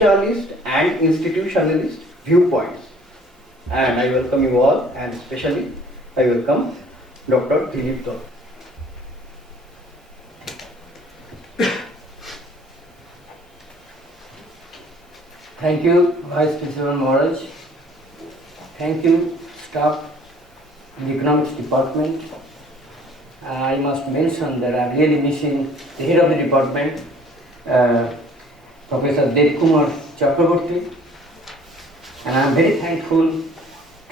Structuralist and institutionalist viewpoints. And I welcome you all, and especially I welcome Dr. Dept. Thank you, Vice Principal Maharaj. Thank you, staff in the Economics Department. I must mention that I'm really missing the head of the department, Professor Dept Chakraborty, and I'm very thankful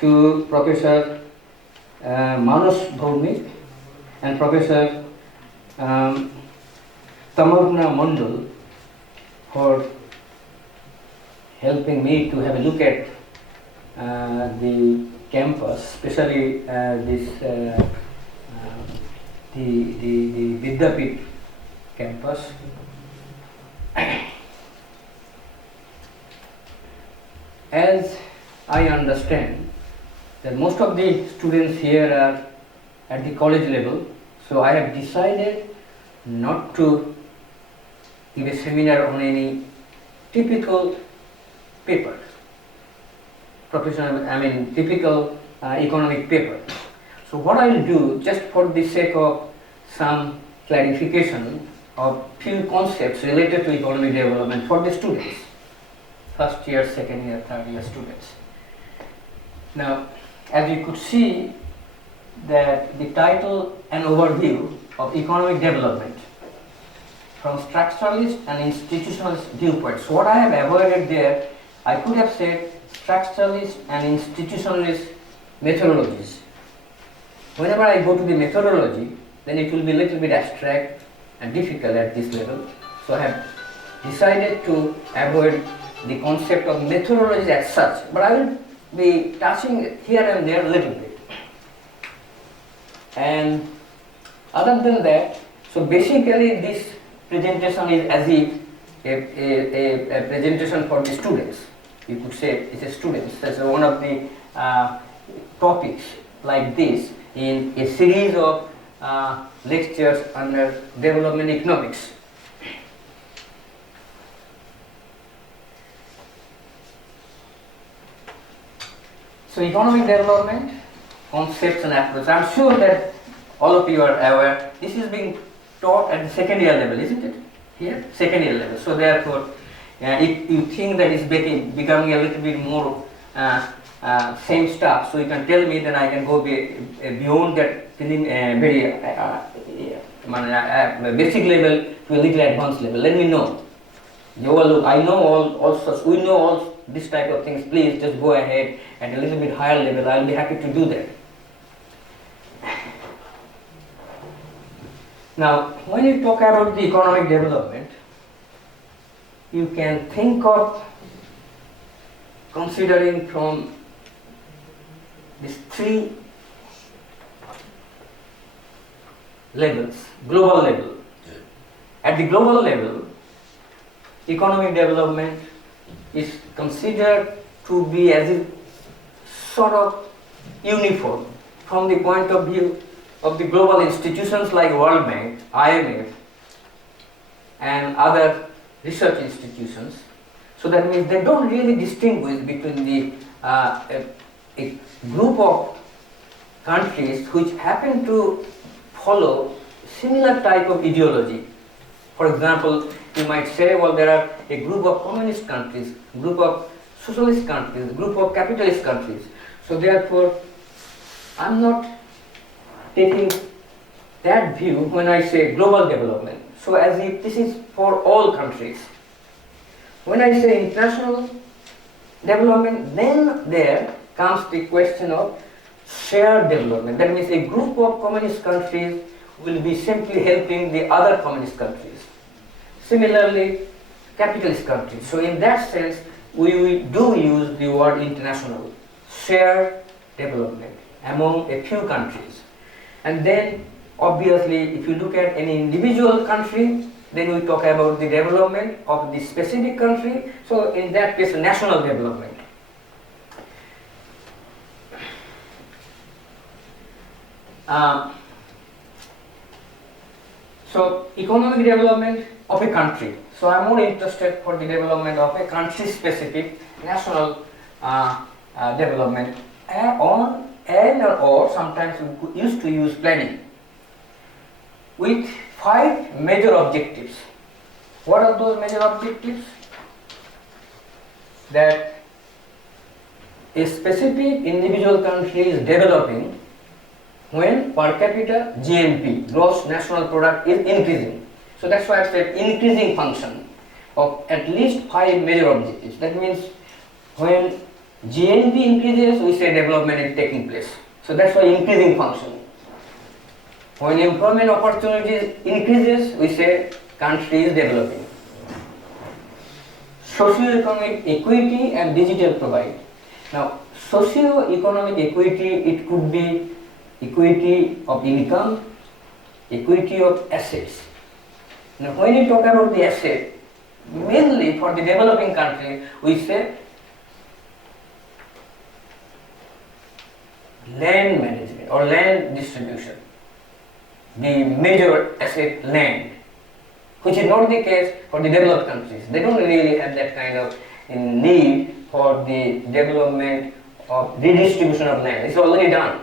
to Professor Manas Bhaumik and Professor Tamaruna Mandal for helping me to have a look at the campus, especially the Vidyamandira campus. As I understand that most of the students here are at the college level, so I have decided not to give a seminar on any typical paper, typical economic paper. So what I will do, just for the sake of some clarification of few concepts related to economic development for the students, first year, second year, third year students. Now, as you could see, that the title and overview of economic development from structuralist and institutionalist viewpoints. So what I have avoided there, I could have said structuralist and institutionalist methodologies. Whenever I go to the methodology, then it will be a little bit abstract and difficult at this level. So I have decided to avoid the concept of methodology as such, but I will be touching here and there a little bit. And other than that, so basically this presentation is as if a presentation for the students. You could say it's a students. That's one of the topics like this in a series of lectures under development economics. So economic development, concepts and approaches. I'm sure that all of you are aware, this is being taught at the second year level, isn't it? Here, second year level. So therefore, if you think that it's becoming a little bit more same stuff, so you can tell me, then I can go beyond that feeling very basic level to a little advanced level. Let me know. You all, I know all sorts, we know all this type of things. Please just go ahead at a little bit higher level. I'll be happy to do that. Now, when you talk about the economic development, you can think of considering from these three levels, global level. At the global level, economic development is considered to be as if sort of uniform from the point of view of the global institutions like World Bank, IMF, and other research institutions. So that means they don't really distinguish between the a group of countries which happen to follow similar type of ideology. For example, you might say, well, there are a group of communist countries, group of socialist countries, group of capitalist countries. So therefore, I'm not taking that view when I say global development. So as if this is for all countries. When I say international development, then there comes the question of shared development. That means a group of communist countries will be simply helping the other communist countries. Similarly, capitalist countries. So in that sense, we do use the word international, shared development among a few countries. And then obviously, if you look at any individual country, then we talk about the development of the specific country. So in that case, national development. So economic development of a country. So I'm more interested for the development of a country-specific national development or sometimes we used to use planning with 5 major objectives. What are those major objectives? That a specific individual country is developing when per capita GNP, gross national product, is increasing. So that's why I said increasing function of at least 5 major objectives. That means when GNP increases, we say development is taking place. So that's why increasing function. When employment opportunities increases, we say country is developing. Socio-economic equity and digital provide. Now, socio-economic equity, it could be equity of income, equity of assets. Now, when you talk about the asset, mainly for the developing country, we say land management or land distribution. The major asset land, which is not the case for the developed countries. They don't really have that kind of need for the development of redistribution of land. It's already done.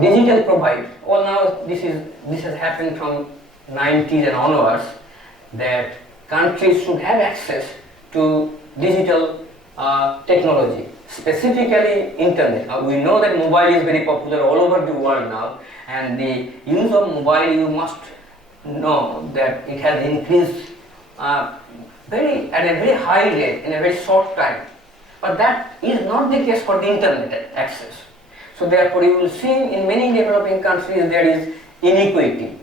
Digital provide. Well, now this has happened from 90s and onwards, that countries should have access to digital technology, specifically internet. We know that mobile is very popular all over the world now, and the use of mobile, you must know that it has increased at a very high rate in a very short time. But that is not the case for the internet access. So therefore you will see in many developing countries there is inequity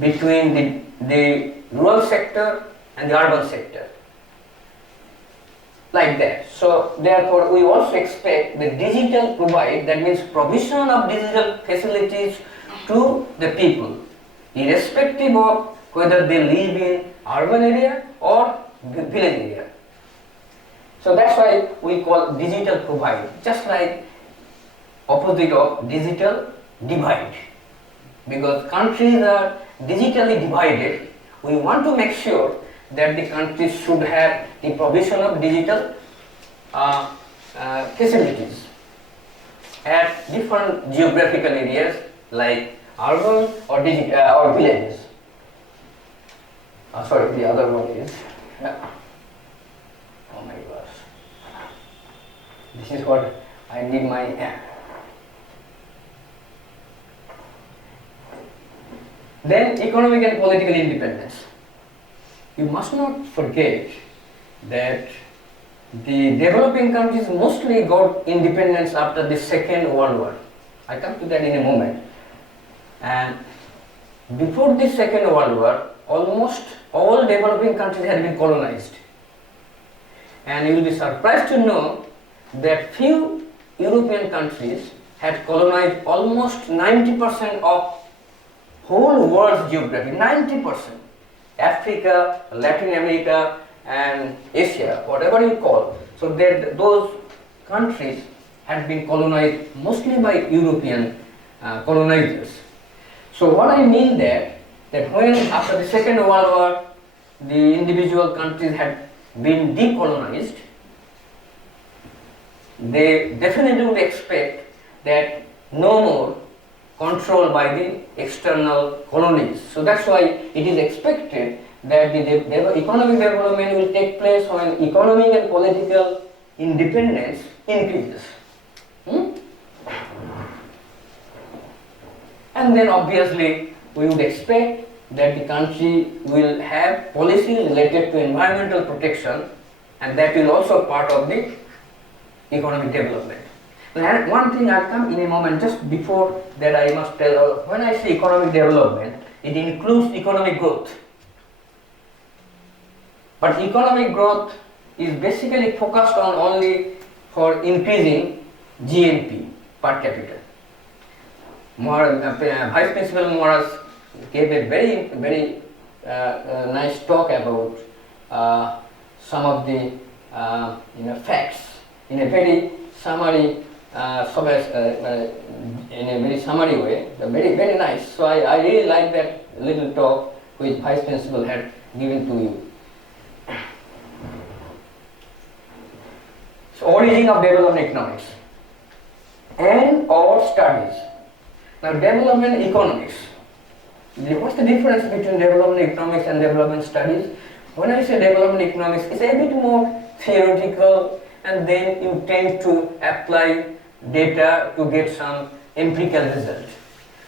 between the rural sector and the urban sector. Like that. So therefore we also expect the digital provide, that means provision of digital facilities to the people, irrespective of whether they live in urban area or village area. So that's why we call digital provide, just like opposite of digital divide. Because countries are digitally divided, we want to make sure that the countries should have the provision of digital facilities at different geographical areas like urban or villages. The other one is, oh my gosh, this is what I need my Then economic and political independence. You must not forget that the developing countries mostly got independence after the Second World War. I come to that in a moment. And before the Second World War, almost all developing countries had been colonized. And you will be surprised to know that few European countries had colonized almost 90% of whole world's geography, 90%. Africa, Latin America, and Asia, whatever you call. So those countries had been colonized mostly by European colonizers. So what I mean that when after the Second World War, the individual countries had been decolonized, they definitely would expect that no more control by the external colonies. So that's why it is expected that the economic development will take place when economic and political independence increases. And then obviously we would expect that the country will have policies related to environmental protection, and that is also part of the economic development. And one thing I'll come in a moment. Just before that I must tell, when I say economic development, it includes economic growth. But economic growth is basically focused on only for increasing GNP per capita. Vice Principal Moras gave a very nice talk about some of the facts in a very summary in a very summary way, very, very nice. So I really like that little talk which Vice Principal had given to you. So origin of development economics and or studies. Now development economics. What's the difference between development economics and development studies? When I say development economics, it's a bit more theoretical, and then you tend to apply data to get some empirical result.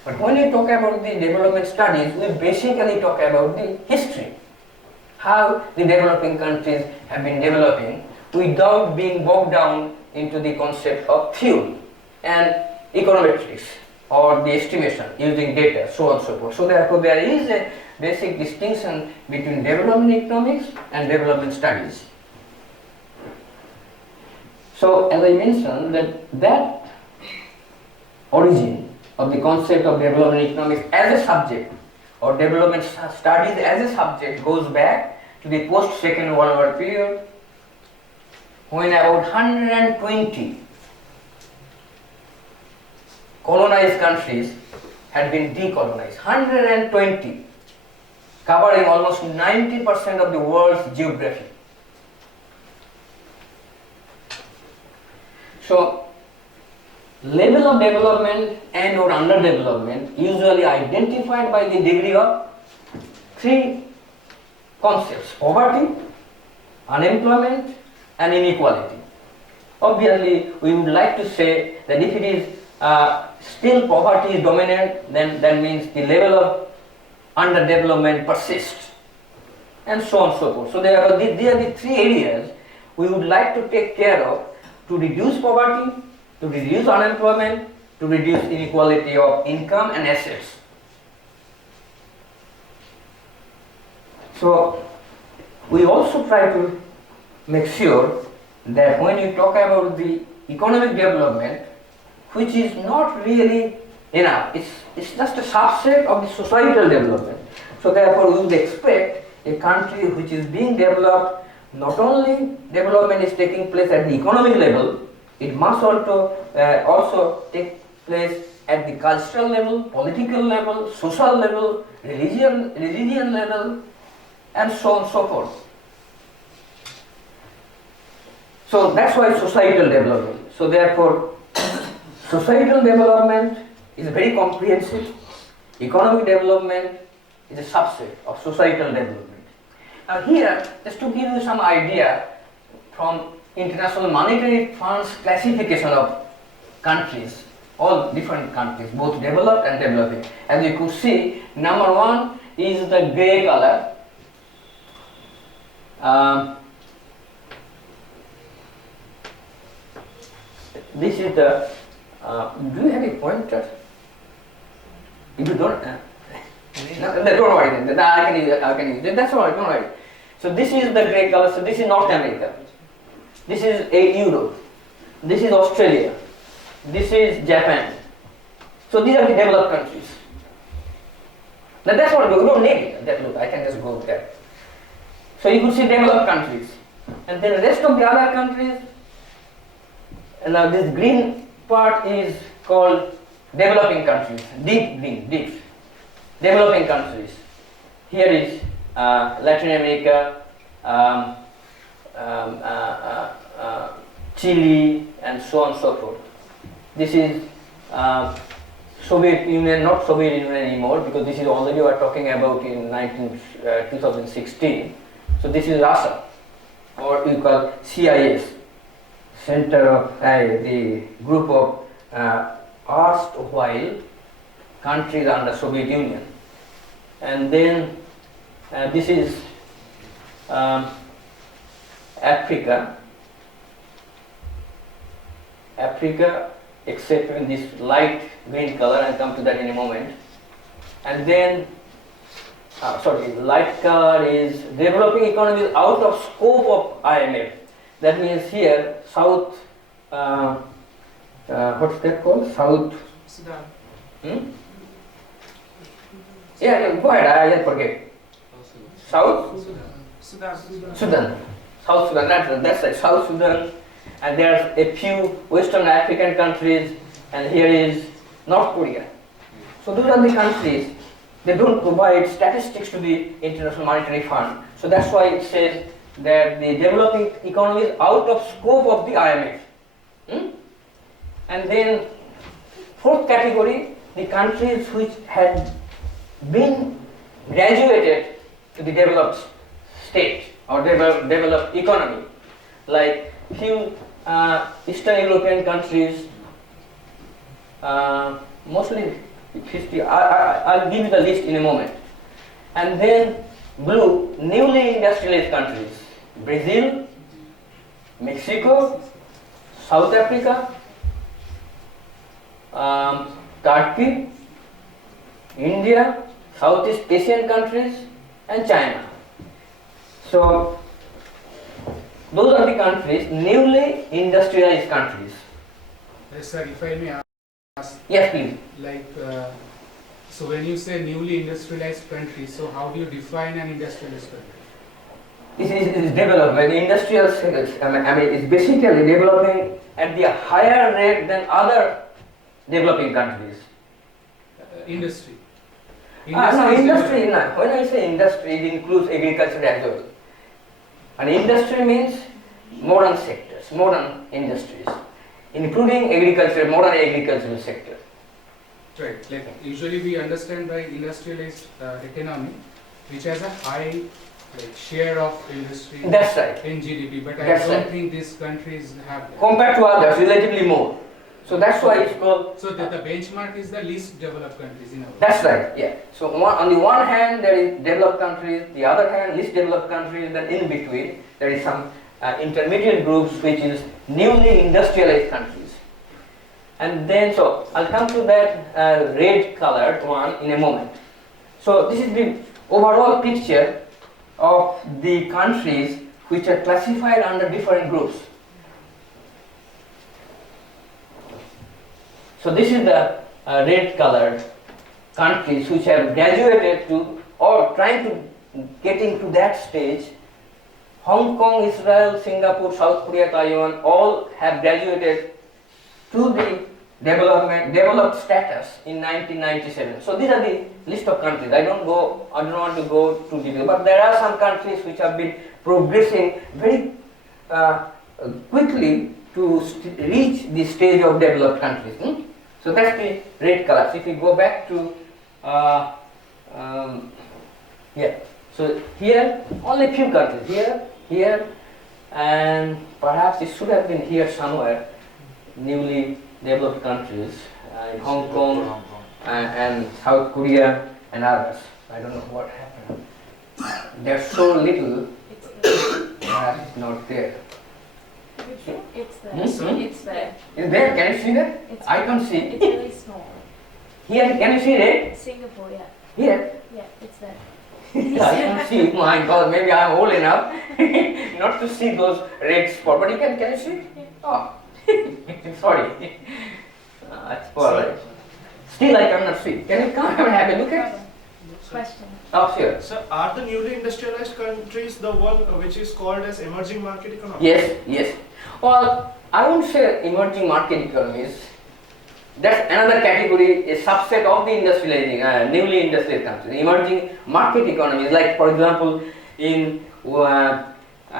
But when you talk about the development studies, we basically talk about the history, how the developing countries have been developing without being bogged down into the concept of theory and econometrics or the estimation using data, so on and so forth. So therefore there is a basic distinction between development economics and development studies. So as I mentioned, that origin of the concept of development economics as a subject or development studies as a subject goes back to the post-Second World War period, when about 120 colonized countries had been decolonized. 120, covering almost 90% of the world's geography. So, level of development and or underdevelopment usually identified by the degree of three concepts: poverty, unemployment, and inequality. Obviously, we would like to say that if it is still poverty is dominant, then that means the level of underdevelopment persists, and so on and so forth. So there are the three areas we would like to take care of to reduce poverty, to reduce unemployment, to reduce inequality of income and assets. So we also try to make sure that when you talk about the economic development, which is not really enough, it's just a subset of the societal development. So therefore we would expect a country which is being developed, not only development is taking place at the economic level, it must also take place at the cultural level, political level, social level, religion level, and so on and so forth. So that's why societal development. So therefore, societal development is very comprehensive. Economic development is a subset of societal development. Now here, just to give you some idea from International Monetary Fund's classification of countries, all different countries, both developed and developing. As you could see, number one is the grey color. This is the, do you have a pointer? If you don't, no, don't worry then, I can use it, that's all right, don't worry. So this is the grey color, so this is North America, this is Europe, this is Australia, this is Japan. So these are the developed countries. Now that's what we don't need it, that look, I can just go there. So you could see developed countries, and then the rest of the other countries. And now this green part is called developing countries, deep green, deep. Developing countries. Here is Latin America, Chile, and so on and so forth. This is Soviet Union, not Soviet Union anymore, because this is already we are talking about in 2016. So this is Russia, or you call CIS. Center of the group of erstwhile countries under Soviet Union, and then this is Africa, except in this light green color. I'll come to that in a moment. And then, light color is developing economies out of scope of IMF. That means here, South, what's that called? South Sudan. Yeah, go ahead, I just forget. South? Sudan. Sudan. South Sudan, that's right, South Sudan. and there are a few Western African countries, and here is North Korea. So those are the countries. They don't provide statistics to the International Monetary Fund. So that's why it says that the developing economy is out of scope of the IMF. And then fourth category, the countries which had been graduated to the developed state or developed economy, like few Eastern European countries, mostly 50. I'll give you the list in a moment. And then blue, newly industrialized countries: Brazil, Mexico, South Africa, Turkey, India, Southeast Asian countries, and China. So those are the countries, newly industrialized countries. Yes, sir, if I may ask, Yes, please. like, so when you say newly industrialized country, so how do you define an industrialized country? This is development. Industrial, I mean, it's basically developing at the higher rate than other developing countries. Industry. No, is industry. developed. No. When I say industry, it includes agriculture as well. And industry means modern sectors, modern industries, including agriculture, modern agricultural sector. Right. Like usually we understand by industrialized economy, which has a high like share of industry That's right. in GDP, but I That's don't right. think these countries have that. Compared to others, relatively more. So that's why it's called. So the benchmark is the least developed countries in a way. That's right. Yeah. So on the one hand, there is developed countries. The other hand, least developed countries. Then in between, there is some intermediate groups, which is newly industrialized countries. And then, so I'll come to that red colored one in a moment. So this is the overall picture of the countries which are classified under different groups. So this is the red colored countries which have graduated to or trying to get into that stage. Hong Kong, Israel, Singapore, South Korea, Taiwan all have graduated to the developed status in 1997. So these are the list of countries. I don't want to go too deep, but there are some countries which have been progressing very quickly to reach the stage of developed countries. So that's the red color. So if we go back to yeah. So here only few countries. Here, and perhaps it should have been here somewhere. Newly developed countries, in Hong Kong and South Korea and others. I don't know what happened. There's so little, perhaps it's not there. It's there. Hmm? It's there. Is there? Can you see that? It's I can't see. It's really small. Here, can you see it? Singapore, yeah. Here? Yeah, it's there. I can't see. My God, maybe I'm old enough not to see those red spots. But you can you see? Oh, sorry. It's alright. Still, I cannot see. Can you come and have a look at it? Question. Oh, sure. So are the newly industrialized countries the one which is called as emerging market economy? Yes, yes. Well, I won't say emerging market economies. That's another category, a subset of the industrializing, newly industrialized countries. Emerging market economies, like for example, in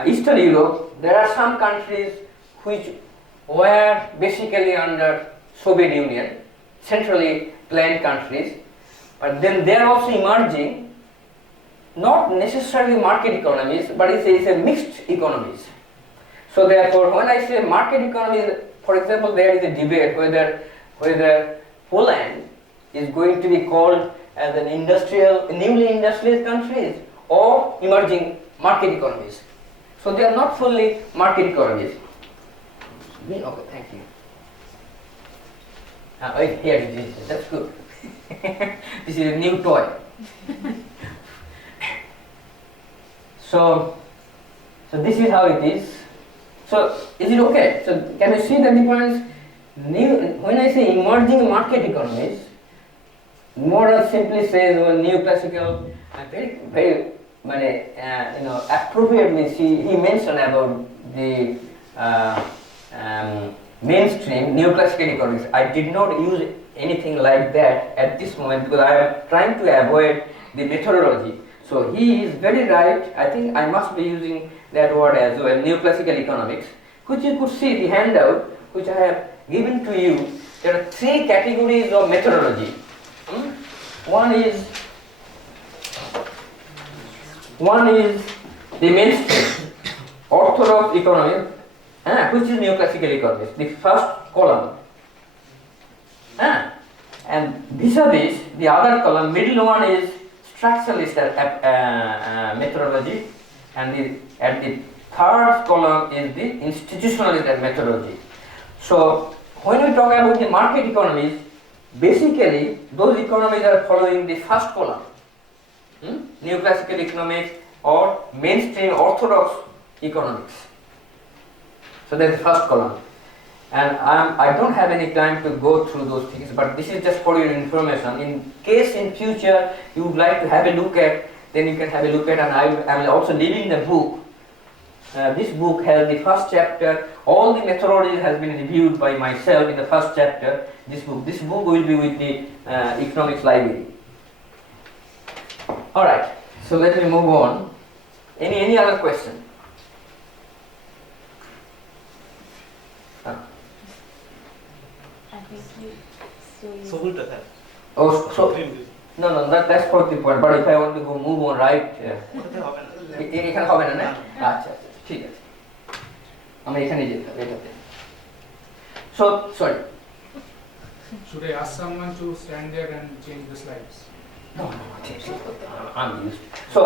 Eastern Europe, there are some countries which were basically under Soviet Union, centrally planned countries, but then they are also emerging, not necessarily market economies, but it's a mixed economies. So therefore, when I say market economies, for example, there is a debate whether Poland is going to be called as an newly industrialized countries or emerging market economies. So they are not fully market economies. Okay, thank you. Here it is. That's good. This is a new toy. So this is how it is. So is it okay? So can you see the difference? When I say emerging market economies, Moral simply says, well, neoclassical, very appropriately he mentioned about the mainstream neoclassical economics. I did not use anything like that at this moment because I am trying to avoid the methodology. So he is very right. I think I must be using that word as well, neoclassical economics, which you could see the handout which I have given to you. There are three categories of methodology. One is the mainstream orthodox economics, which is neoclassical economics, the first column. And vis-a-vis the other column, middle one is structuralist methodology, and at the third column is the institutionalist methodology. So when we talk about the market economies, basically those economies are following the first column, neoclassical economics or mainstream orthodox economics. So that's the first column. And I don't have any time to go through those things, but this is just for your information. In case in future you would like to have a look at, then you can have a look at, and I will also leaving the book. This book has the first chapter, all the methodology has been reviewed by myself in the first chapter. This book will be with the economics library. Alright, so let me move on. Any other question? I think you still use. সবুজটা sir Oh, so no, that's for the point. But if I want to go move on, right? ওটাতে হবে না এখানে হবে না না? আচ্ছা ঠিক আছে। আমরা এখানে যেতে হবে এটাতে। So sorry. Should I ask someone to stand there and change the slides? No, I'm used. So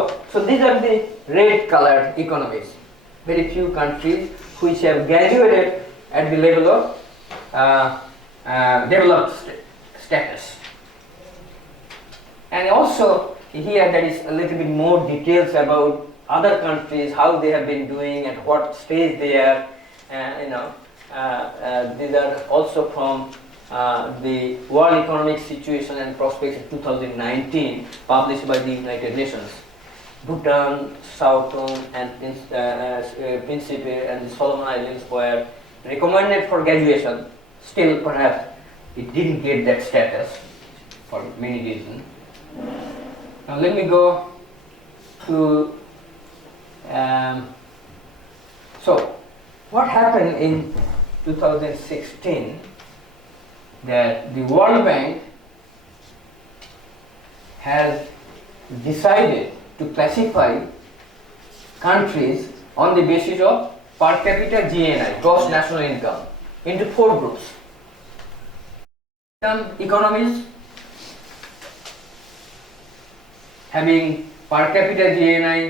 these are the red colored economies. Very few countries which have graduated at the level of developed status. And also here there is a little bit more details about other countries, how they have been doing and what stage they are. These are also from the World Economic Situation and Prospects of 2019, published by the United Nations. Bhutan, Sao Tome and Principe and the Solomon Islands were recommended for graduation. Still, perhaps it didn't get that status for many reasons. Now let me go to so what happened in 2016, that the World Bank has decided to classify countries on the basis of per capita GNI, gross national income, into 4 groups. Some economies having per capita GNI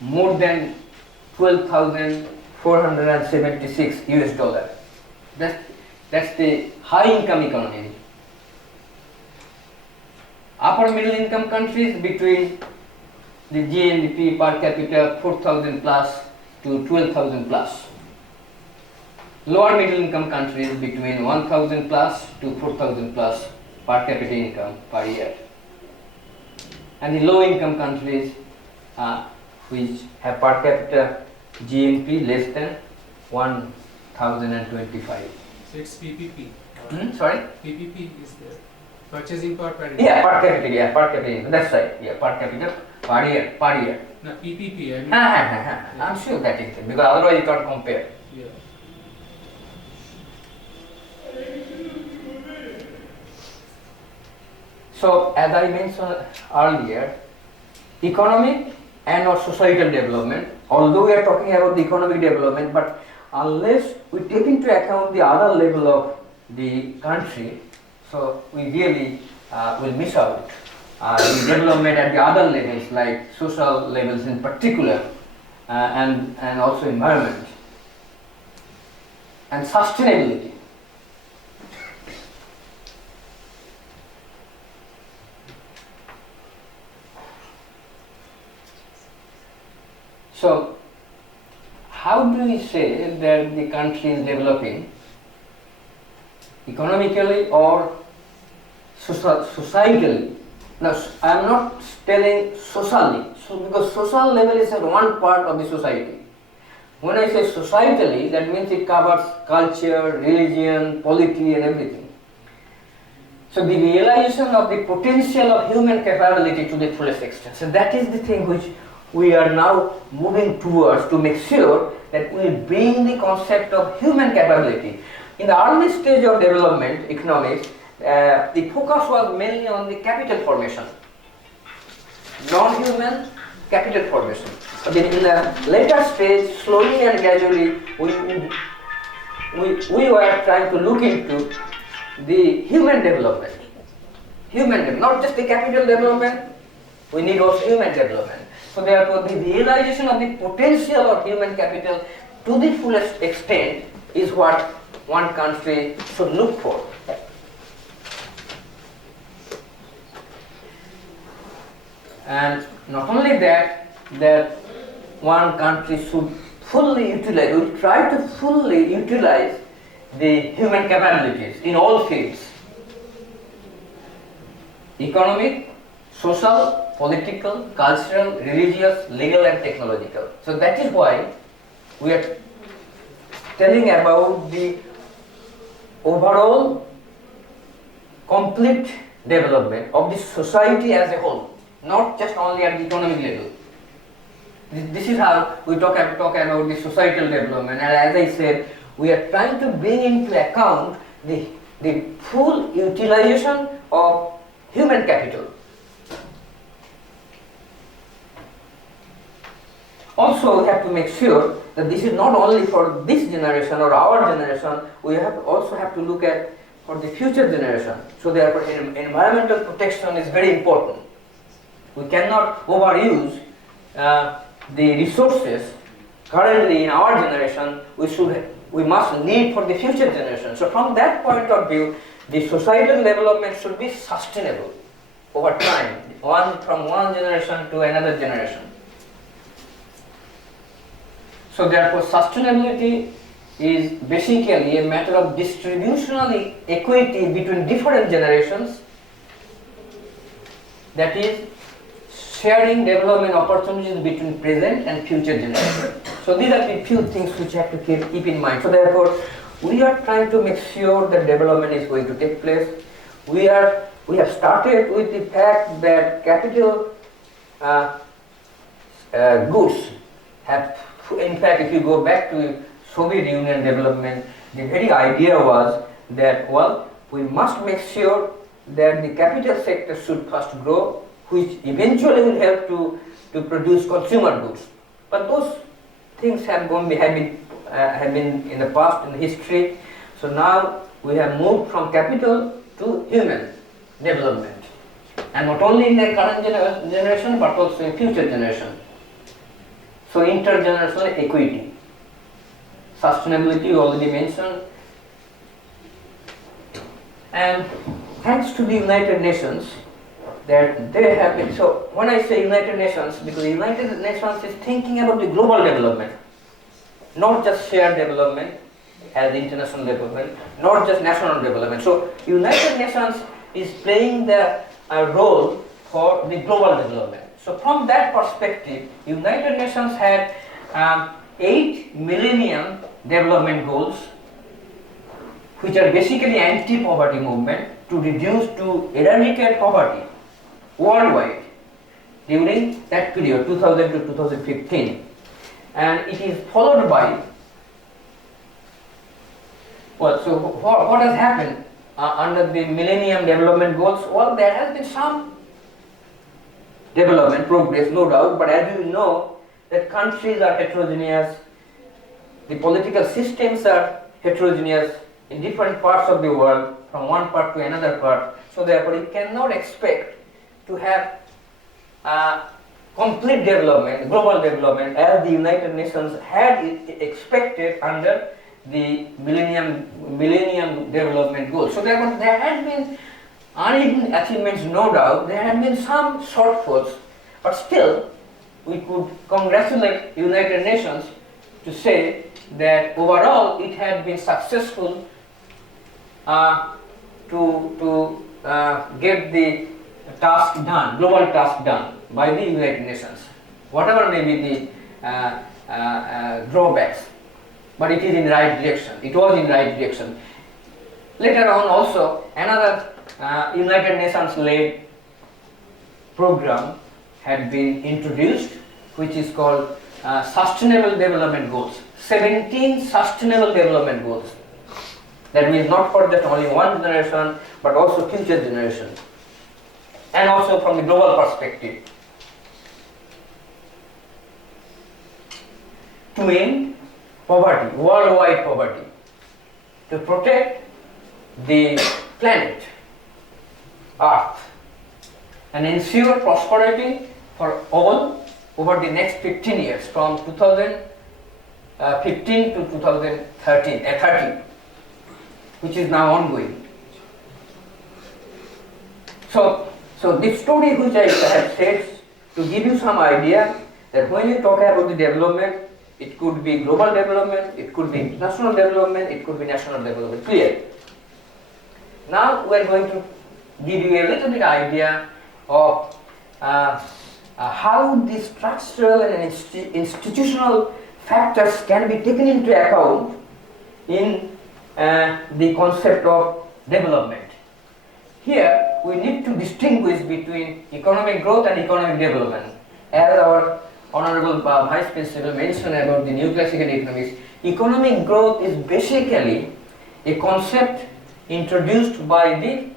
more than 12,476 US dollar. That's the high income economy. Upper middle income countries between the GNP per capita 4,000 plus to 12,000 plus. Lower middle income countries between 1,000 plus to 4,000 plus per capita income per year. And the low income countries which have per capita GNP less than 1,025. So it's PPP. Sorry? PPP is the purchasing power parity. Yeah, per capita income. That's right. Yeah, per capita per year. No, PPP. I mean, I'm sure that is it, because otherwise you can't compare. yeah. So as I mentioned earlier, economic and or societal development, although we are talking about the economic development, but unless we take into account the other level of the country, so we really will miss out the development at the other levels, like social levels in particular, and also environment and sustainability. So how do we say that the country is developing economically or societally? Now, I am not telling socially, because social level is one part of the society. When I say societally, that means it covers culture, religion, polity and everything. So the realization of the potential of human capability to the fullest extent. So that is the thing which we are now moving towards to make sure that we bring the concept of human capability. In the early stage of development economics, the focus was mainly on the capital formation, non-human capital formation. But then in the later stage, slowly and gradually, we were trying to look into the human development. Not just the capital development, we need also human development. So therefore, the realization of the potential of human capital to the fullest extent is what one country should look for. And not only that one country should fully utilize, we try to fully utilize the human capabilities in all fields: economic, social, political, cultural, religious, legal and technological. So that is why we are telling about the overall complete development of the society as a whole, not just only at the economic level. This is how we talk about the societal development, and as I said, we are trying to bring into account the full utilization of human capital. Also, we have to make sure that this is not only for this generation or our generation, we also have to look at for the future generation. So therefore, environmental protection is very important. We cannot overuse the resources currently in our generation. We must leave for the future generation. So from that point of view, the societal development should be sustainable over time, from one generation to another generation. So therefore, sustainability is basically a matter of distributional equity between different generations, that is, sharing development opportunities between present and future generations. So these are the few things which you have to keep in mind. So therefore, we are trying to make sure that development is going to take place. We have started with the fact that capital goods have, in fact, if you go back to Soviet Union development, the very idea was that, well, we must make sure that the capital sector should first grow, which eventually will help to produce consumer goods. But those things have been in the past, in history. So now we have moved from capital to human development, and not only in the current generation but also in future generation. So intergenerational equity, sustainability you already mentioned, and thanks to the United Nations that they have been. So when I say United Nations, because the United Nations is thinking about the global development, not just shared development as international development, not just national development. So United Nations is playing the role for the global development. So from that perspective, United Nations had 8 Millennium Development Goals, which are basically anti-poverty movement to eradicate poverty worldwide during that period, 2000 to 2015. And it is followed by, well, so what has happened under the Millennium Development Goals? Well, there has been some development progress, no doubt, but as you know, that countries are heterogeneous, the political systems are heterogeneous in different parts of the world, from one part to another part. So therefore, you cannot expect to have complete development, global development, as the United Nations had expected under the Millennium Development Goals. So therefore, there has been uneven achievements, no doubt. There have been some shortfalls, but still, we could congratulate United Nations to say that overall it had been successful to get the task done, global task done by the United Nations. Whatever may be the drawbacks, but it is in right direction. It was in right direction. Later on also another United Nations led program had been introduced, which is called Sustainable Development Goals. 17 Sustainable Development Goals. That means not for just only one generation, but also future generations, and also from the global perspective. To end poverty, worldwide poverty, to protect the planet, Earth, and ensure prosperity for all over the next 15 years, from 2015 to 2030, which is now ongoing. So this story which I have said to give you some idea that when you talk about the development, it could be global development, it could be international development, it could be national development. Clear? Now we are going to give you a little bit idea of how the structural and institutional factors can be taken into account in the concept of development. Here we need to distinguish between economic growth and economic development. As our Honorable Vice Principal mentioned about the neoclassical economics, economic growth is basically a concept introduced by the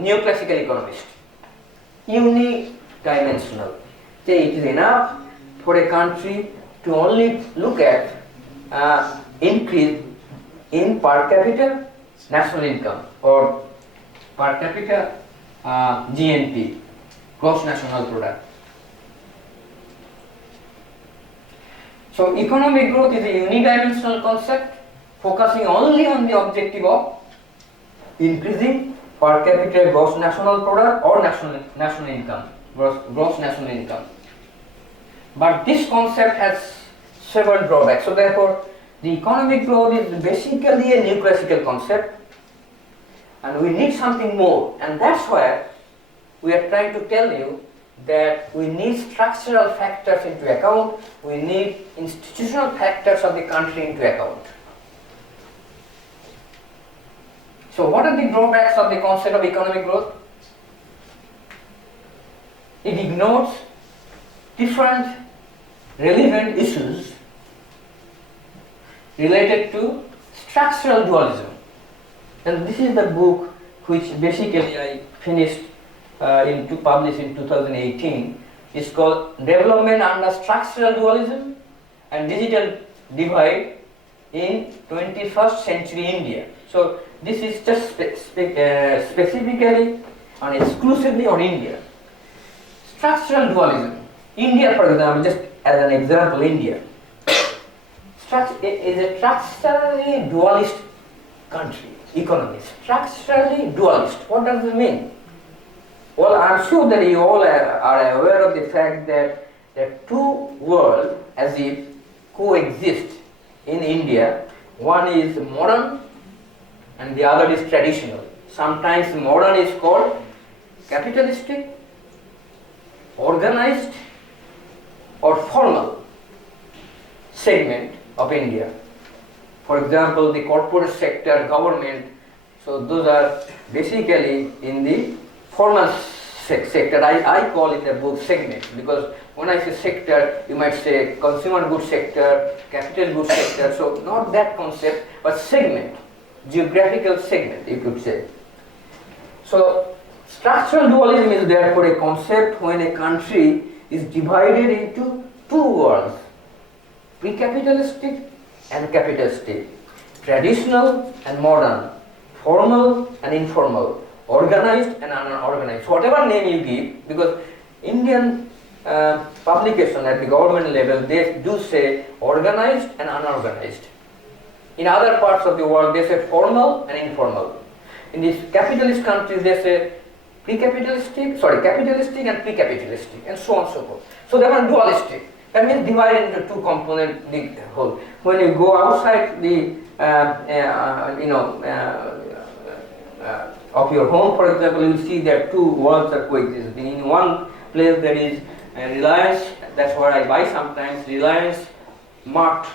neoclassical economist. Unidimensional. Say it is enough for a country to only look at increase in per capita national income or per capita GNP, gross national product. So economic growth is a unidimensional concept focusing only on the objective of increasing per capita gross national product or national income, gross national income. But this concept has several drawbacks. So therefore, the economic growth is basically a neoclassical concept, and we need something more. And that's why we are trying to tell you that we need structural factors into account, we need institutional factors of the country into account. So what are the drawbacks of the concept of economic growth? It ignores different relevant issues related to structural dualism. And this is the book which basically I finished published in 2018. It's called Development Under Structural Dualism and Digital Divide in 21st Century India. So this is just specifically and exclusively on India. Structural dualism. India, for example, just as an example, India is a structurally dualist country, economy. Structurally dualist. What does it mean? Well, I'm sure that you all are aware of the fact that the two worlds as if coexist in India. One is modern and the other is traditional. Sometimes modern is called capitalistic, organized or formal segment of India. For example, the corporate sector, government, so those are basically in the formal sector. I call it a both segment, because when I say sector, you might say consumer goods sector, capital goods sector, so not that concept, but segment, geographical segment, you could say. So structural dualism is therefore a concept when a country is divided into two worlds, pre-capitalistic and capitalistic, traditional and modern, formal and informal, organized and unorganized. So whatever name you give, because Indian publication at the government level, they do say organized and unorganized. In other parts of the world, they say formal and informal. In these capitalist countries, they say capitalistic and pre-capitalistic, and so on and so forth. So they are dualistic. That means divided into two component the whole. When you go outside the of your home, for example, you will see that two worlds are coexisting. In one place there is Reliance, that's where I buy sometimes, Reliance mart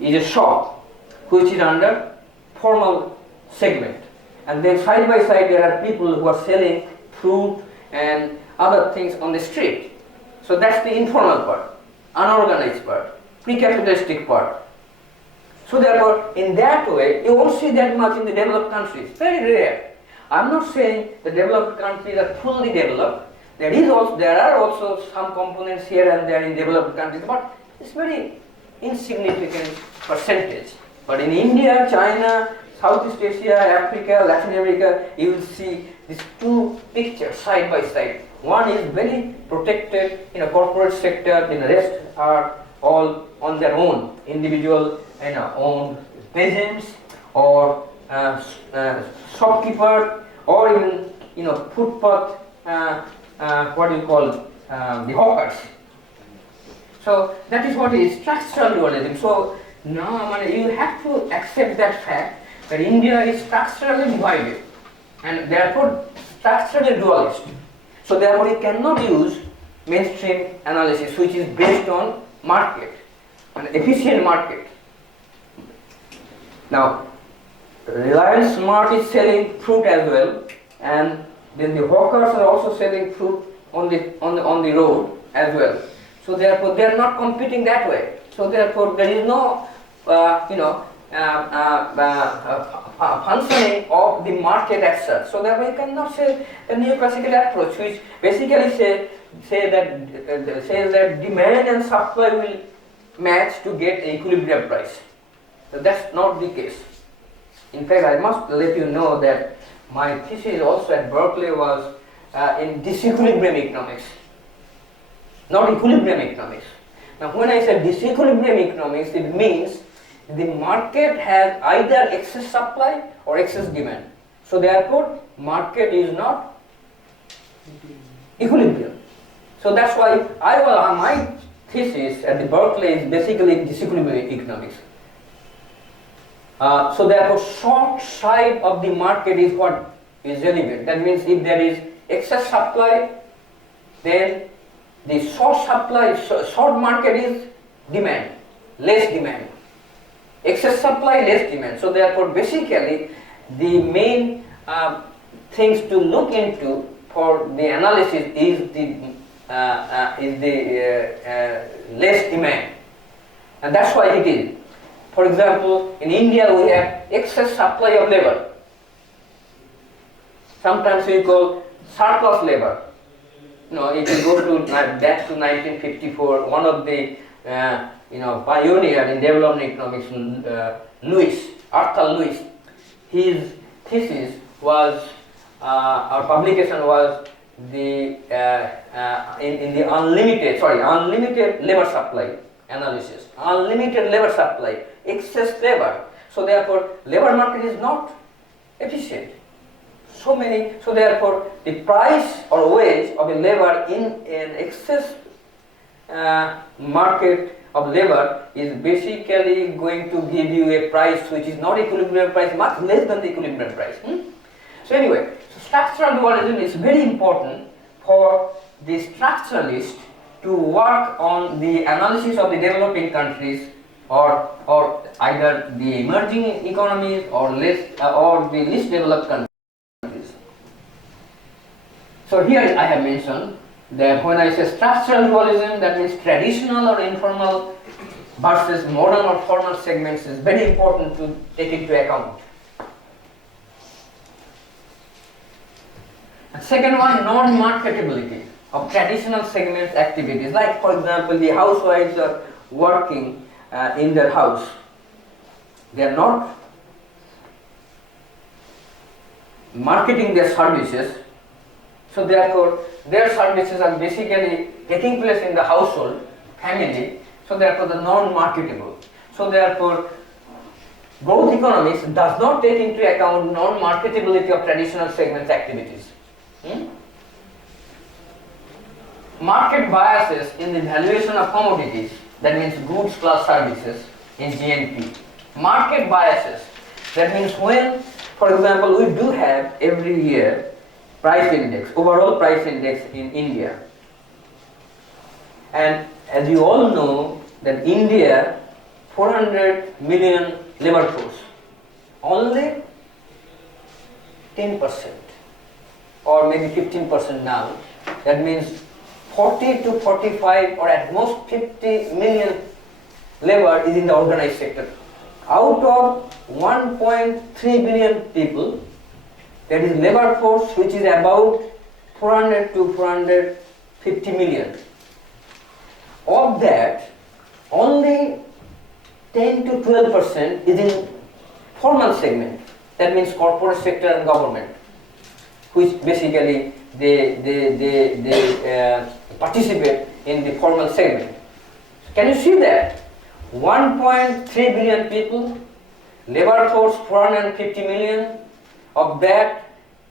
is a shop which is under formal segment, and then side by side there are people who are selling fruit and other things on the street. So that's the informal part, unorganized part, pre-capitalistic part. So therefore, in that way, you won't see that much in the developed countries. Very rare. I'm not saying the developed countries are fully developed. There are also some components here and there in developed countries, but it's very insignificant percentage. But in India, China, Southeast Asia, Africa, Latin America, you will see these two pictures side by side. One is very protected in a corporate sector, the rest are all on their own, individual owned peasants or shopkeeper, or even footpath, what do you call the hawkers. So that is what is structural dualism. So now you have to accept that fact that India is structurally divided and therefore structurally dualist. So therefore you cannot use mainstream analysis which is based on market, an efficient market. Now Reliance Mart is selling fruit as well, and then the hawkers are also selling fruit on the road as well. So therefore they are not competing that way. So therefore there is no functioning of the market as such. So therefore you cannot say the neoclassical approach, which basically says that demand and supply will match to get an equilibrium price. So that's not the case. In fact, I must let you know that my thesis also at Berkeley was in disequilibrium economics, not equilibrium economics. Now when I say disequilibrium economics, it means the market has either excess supply or excess demand. So therefore, market is not equilibrium. So that's why my thesis at the Berkeley is basically disequilibrium economics. So therefore, short side of the market is what is relevant. That means if there is excess supply, then the short market is demand, less demand. Excess supply, less demand. So therefore, basically, the main things to look into for the analysis is the less demand, and that's why it is. For example, in India we have excess supply of labor. Sometimes we call surplus labor. If you go to back to 1954, one of the pioneer in development economics, Arthur Lewis, his thesis was, our publication was in the unlimited labor supply analysis. Unlimited labor supply, excess labor. So therefore, labor market is not efficient. So therefore, the price or wage of a labor in an excess market of labor is basically going to give you a price which is not equilibrium price, much less than the equilibrium price. So anyway, structural dualism is very important for the structuralist to work on the analysis of the developing countries or either the emerging economies or the least developed countries. So here I have mentioned that when I say structural dualism, that means traditional or informal versus modern or formal segments is very important to take into account. And second one, non-marketability of traditional segments activities. Like for example, the housewives are working in their house. They are not marketing their services. So therefore, their services are basically taking place in the household, family, so therefore the non-marketable. So therefore, growth economics does not take into account non-marketability of traditional segments activities. Market biases in the valuation of commodities, that means goods plus services in GNP. Market biases, that means when, for example, we do have every year price index, overall price index in India. And as you all know that India 400 million labor force, only 10% or maybe 15% now. That means 40 to 45 or at most 50 million labor is in the organized sector. Out of 1.3 billion people, that is labor force which is about 400 to 450 million. Of that, only 10 to 12% is in formal segment. That means corporate sector and government, which basically they participate in the formal segment. Can you see that? 1.3 billion people, labor force 450 million, of that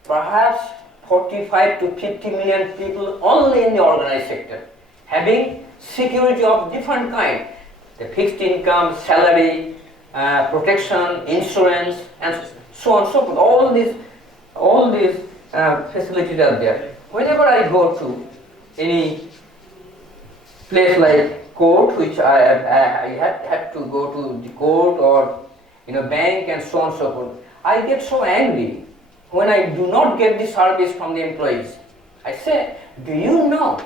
perhaps 45 to 50 million people only in the organized sector, having security of different kind, the fixed income, salary, protection, insurance, and so on and so forth. All these facilities are there. Whenever I go to any place like court, which I had to go to the court or bank and so on and so forth, I get so angry when I do not get the service from the employees. I say, do you know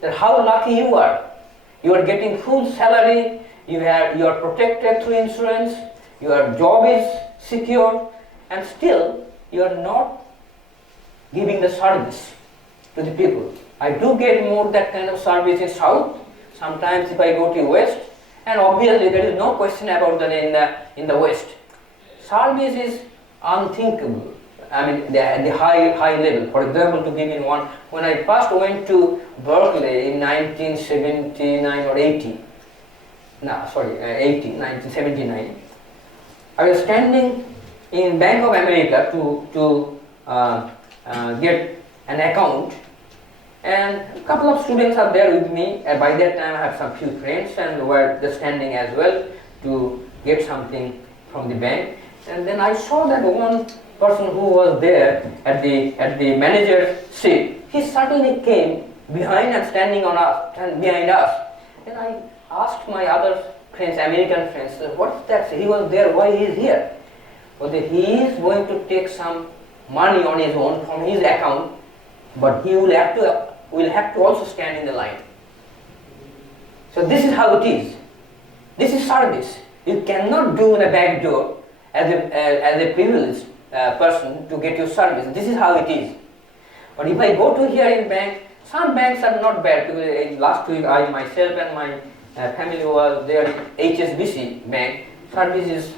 that how lucky you are? You are getting full salary, you are protected through insurance, your job is secure, and still you are not giving the service to the people. I do get more that kind of service in South. Sometimes if I go to West, and obviously there is no question about that in the West. Service is unthinkable. I mean the high level. For example, to give you one, when I first went to Berkeley in 1979 or 80, 1979, I was standing in Bank of America to get an account, and a couple of students are there with me. And by that time I have some few friends and were just standing as well to get something from the bank. And then I saw that one person who was there at the manager's seat. He suddenly came behind and standing behind us. And I asked my other friends, American friends, what's that? He was there, why he is here? Well, he is going to take some money on his own from his account, but he will have to also stand in the line. So this is how it is. This is service. You cannot do in a back door as a privileged person to get your service. This is how it is. But if I go to here in bank, some banks are not bad. Because last week I myself and my family was there in HSBC bank. Service is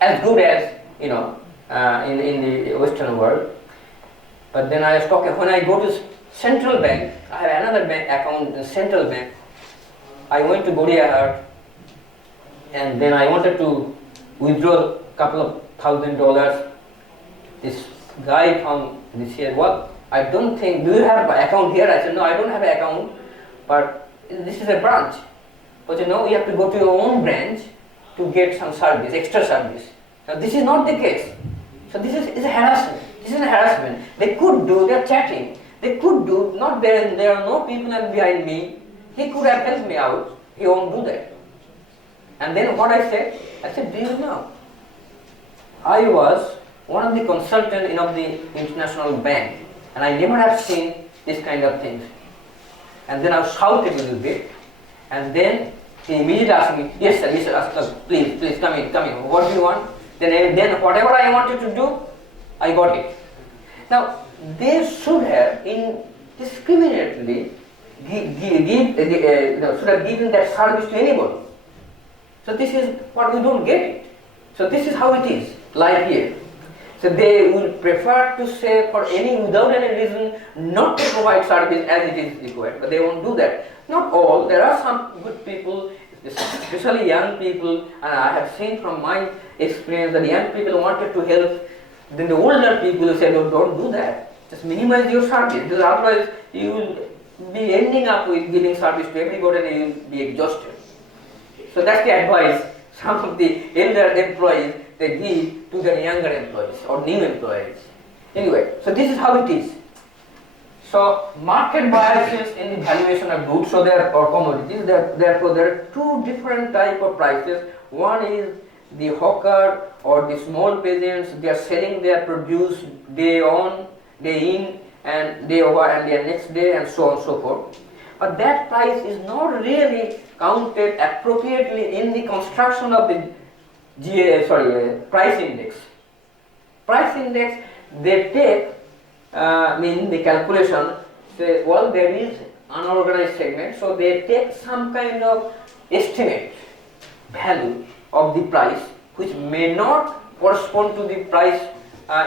as good as in the Western world. But then I was talking, when I go to Central Bank, I have another bank account in Central Bank. I went to Godiahat, and then I wanted to withdraw a couple of $1,000. This guy from this year, what? I don't think, do you have an account here? I said, no, I don't have an account, but this is a branch. But you have to go to your own branch to get some service, extra service. Now this is not the case. So this is a harassment. This is a harassment. They are chatting. They could do, not there are no people behind me. He could have helped me out. He won't do that. And then what I said, do you know? I was one of the consultants of the international bank, and I never have seen this kind of things. And then I shouted a little bit, and then he immediately asked me, yes sir, please come in, what do you want? Then whatever I wanted to do, I got it. Now, they should have indiscriminately should have given that service to anybody. So this is what we don't get it. So this is how it is, like here. So they will prefer to say without any reason not to provide service as it is required, but they won't do that. Not all, there are some good people, especially young people, and I have seen from my experience that young people wanted to help. Then the older people say, no, don't do that. Just minimize your service, because otherwise you will be ending up with giving service to everybody and you will be exhausted. So that's the advice some of the elder employees they give to their younger employees or new employees. Anyway, so this is how it is. So market biases in the valuation of goods, so there or commodities. Therefore, there are two different type of prices. One is the hawker or the small peasants. They are selling their produce day on, day in, and day over, and the next day, and so on and so forth. But that price is not really counted appropriately in the construction of the price index. Price index, they take mean the calculation, say, well, there is unorganized segment, so they take some kind of estimate value of the price which may not correspond to the price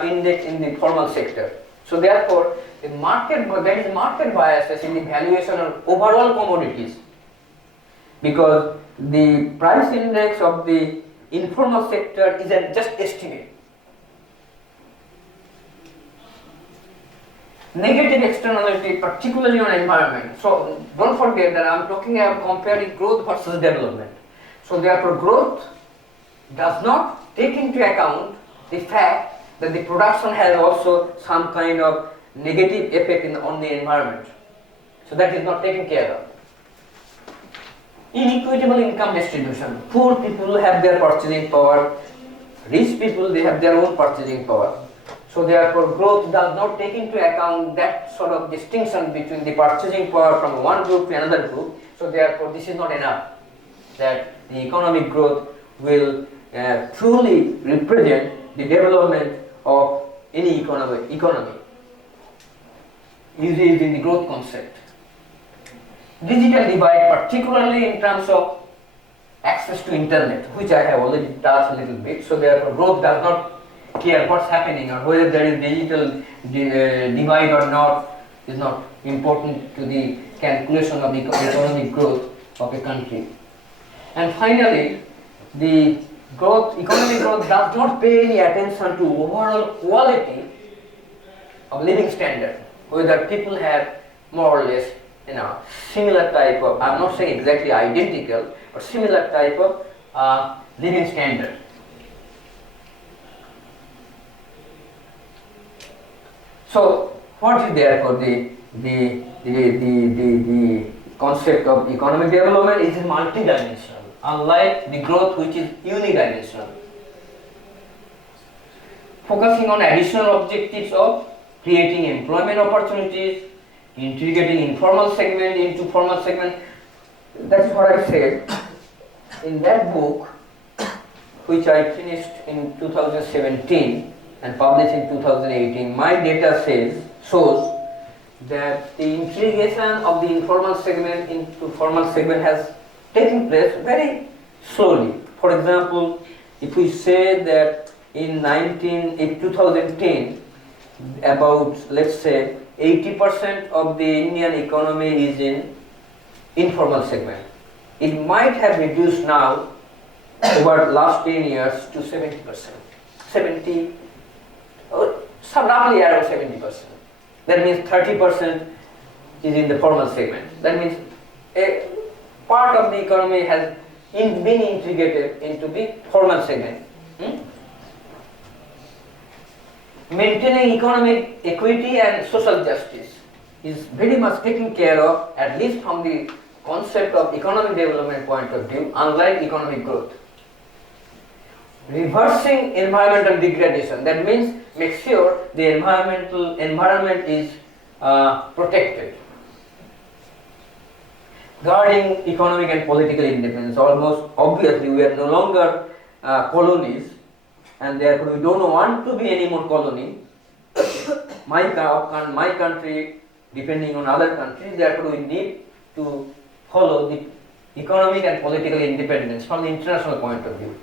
index in the formal sector. So therefore, there is market biases in the valuation of overall commodities, because the price index of the informal sector is a just estimate. Negative externality, particularly on environment. So don't forget that I am talking about comparing growth versus development. So therefore, growth does not take into account the fact that the production has also some kind of negative effect on the environment. So that is not taken care of. Inequitable income distribution. Poor people have their purchasing power. Rich people, they have their own purchasing power. So therefore, growth does not take into account that sort of distinction between the purchasing power from one group to another group. So therefore, this is not enough that the economic growth will truly represent the development of any economy using the growth concept. Digital divide, particularly in terms of access to internet, which I have already touched a little bit. So therefore, growth does not care what's happening or whether there is digital divide or not is not important to the calculation of the economic growth of a country. And finally, the economic growth does not pay any attention to overall quality of living standard, whether people have more or less similar type of, I'm not saying exactly identical, but similar type of living standard. So what is therefore the concept of economic development is multidimensional, unlike the growth which is unidimensional. Focusing on additional objectives of creating employment opportunities, integrating informal segment into formal segment. That's what I said in that book, which I finished in 2017 and published in 2018. My data shows that the integration of the informal segment into formal segment has taken place very slowly. For example, if we say that in 2010, about, let's say, 80% of the Indian economy is in informal segment. It might have reduced now over last 10 years to 70%. 70, roughly around 70%. That means 30% is in the formal segment. That means a part of the economy has been integrated into the formal segment. Maintaining economic equity and social justice is very much taken care of, at least from the concept of economic development point of view, unlike economic growth. Reversing environmental degradation, that means make sure the environment is protected. Guarding economic and political independence, almost obviously we are no longer colonies, and therefore we don't want to be any more colony. My country depending on other countries, therefore we need to follow the economic and political independence from the international point of view.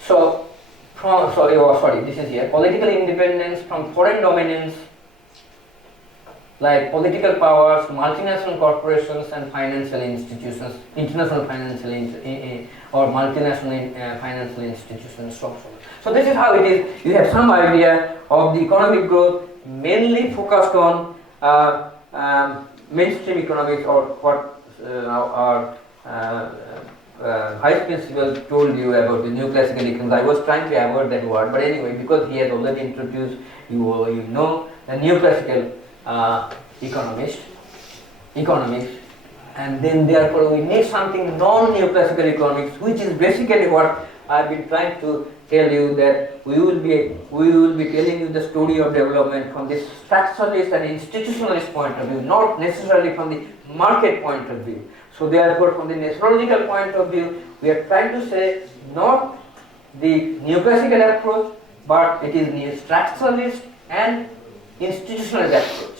So, this is here. Political independence from foreign dominance, like political powers, multinational corporations and financial institutions, international financial or multinational financial institutions, so on. So this is how it is. You have some idea of the economic growth mainly focused on mainstream economics, or what our Vice Principal told you about the neoclassical economics. I was trying to avoid that word, but anyway, because he has already introduced, you know the neoclassical economics, and then therefore we need something non-neoclassical economics, which is basically what I've been trying to tell you, that we will be telling you the story of development from this structuralist and institutionalist point of view, not necessarily from the market point of view. So therefore, from the methodological point of view, we are trying to say not the neoclassical approach, but it is neo-structuralist and institutionalist approach.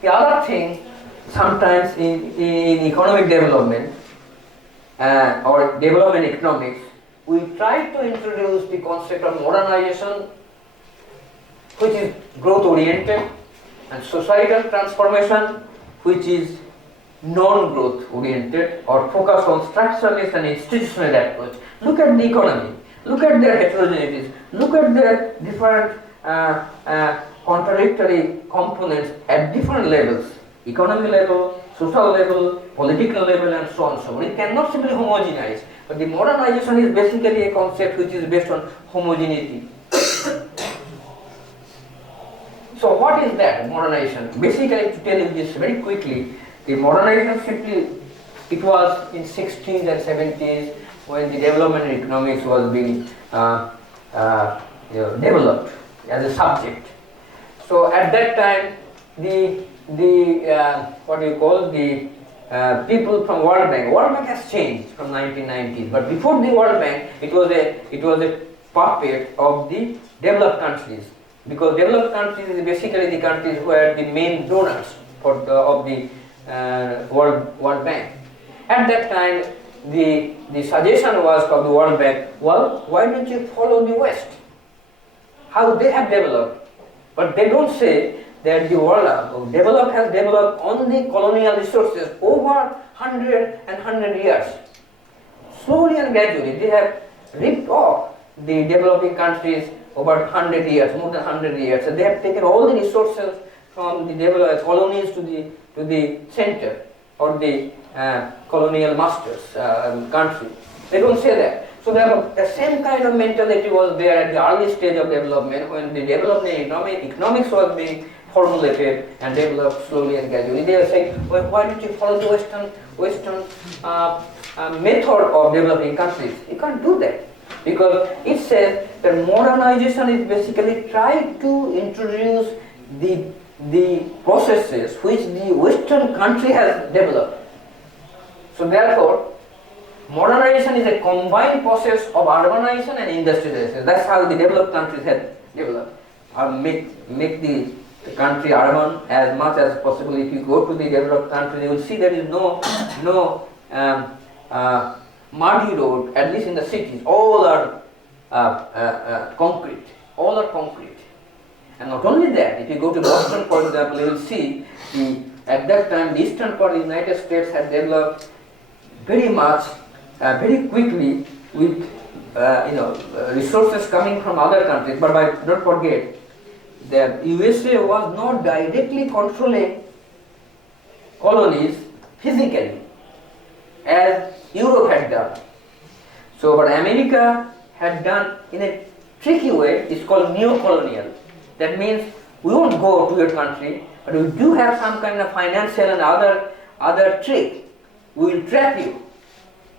The other thing, sometimes in economic development or development economics, we try to introduce the concept of modernization, which is growth oriented, and societal transformation, which is non-growth oriented or focused on structuralist and institutional approach. Look at the economy, look at their heterogeneities, look at their different contradictory components at different levels, economic level, social level, political level, and so on and so on. It cannot simply homogenize, but the modernization is basically a concept which is based on homogeneity. So what is that modernization? Basically, to tell you this very quickly, the modernization simply, it was in 60s and 70s when the development in economics was being developed as a subject. So at that time, the people from World Bank has changed from 1990s, but before the World Bank, it was a puppet of the developed countries, because developed countries is basically the countries who are the main donors of the World Bank. At that time, the suggestion was of the World Bank, well, why don't you follow the West? How they have developed. But they don't say that the world has developed on the colonial resources over 100 years. Slowly and gradually, they have ripped off the developing countries over 100 years, more than 100 years. And they have taken all the resources from the developed colonies to the center, or the colonial masters country. They don't say that. So the same kind of mentality was there at the early stage of development, when the development economics was being formulated and developed slowly and gradually. They were saying, well, why don't you follow the Western method of developing countries? You can't do that, because it says that modernization is basically trying to introduce the processes which the Western country has developed. So therefore, modernization is a combined process of urbanization and industrialization. That's how the developed countries have developed, or make the country urban as much as possible. If you go to the developed country, you will see there is no muddy road, at least in the cities. All are concrete. All are concrete. And not only that, if you go to Boston, for example, you will see at that time the eastern part of the United States had developed very much, very quickly, with resources coming from other countries. But don't forget, the USA was not directly controlling colonies physically, as Europe had done. So what America had done in a tricky way is called neo-colonial. That means we won't go to your country, but we do have some kind of financial and other trick. We will trap you,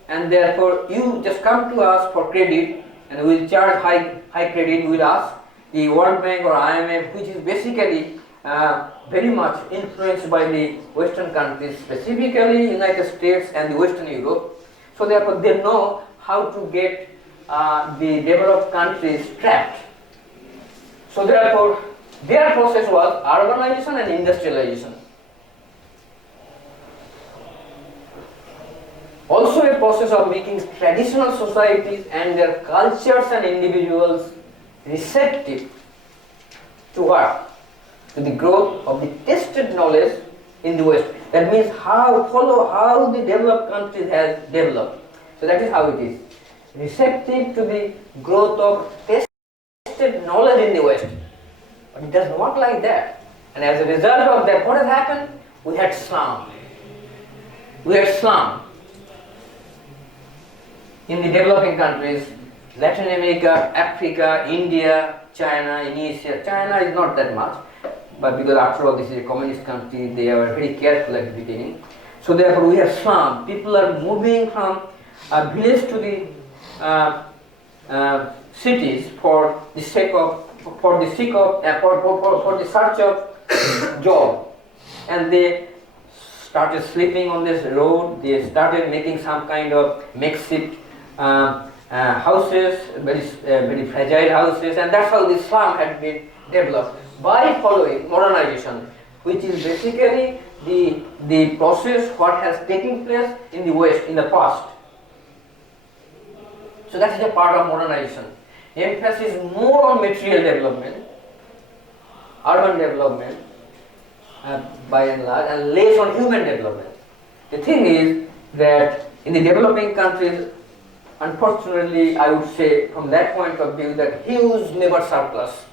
and therefore you just come to us for credit, and we will charge high credit. We will ask the World Bank or IMF, which is basically very much influenced by the Western countries, specifically United States and the Western Europe. So therefore they know how to get the developed countries trapped. So therefore their process was urbanization and industrialization. Also a process of making traditional societies and their cultures and individuals receptive to what? To the growth of the tested knowledge in the West. That means follow the developed countries has developed. So that is how it is. Receptive to the growth of tested knowledge in the West. But it doesn't work like that. And as a result of that, what has happened? We had slum. In the developing countries, Latin America, Africa, India, China, Indonesia. China is not that much, but because after all this is a communist country, they are very careful at the beginning. So therefore we have slum. People are moving from a village to the cities for the sake of for the search of job, and they started sleeping on this road. They started making some kind of makeshift houses, very fragile houses, and that's how the slum had been developed by following modernization, which is basically the process what has taken place in the West in the past. So that is a part of modernization. Emphasis more on material development, urban development by and large, and less on human development. The thing is that in the developing countries, unfortunately, I would say from that point of view, that huge labor surplus,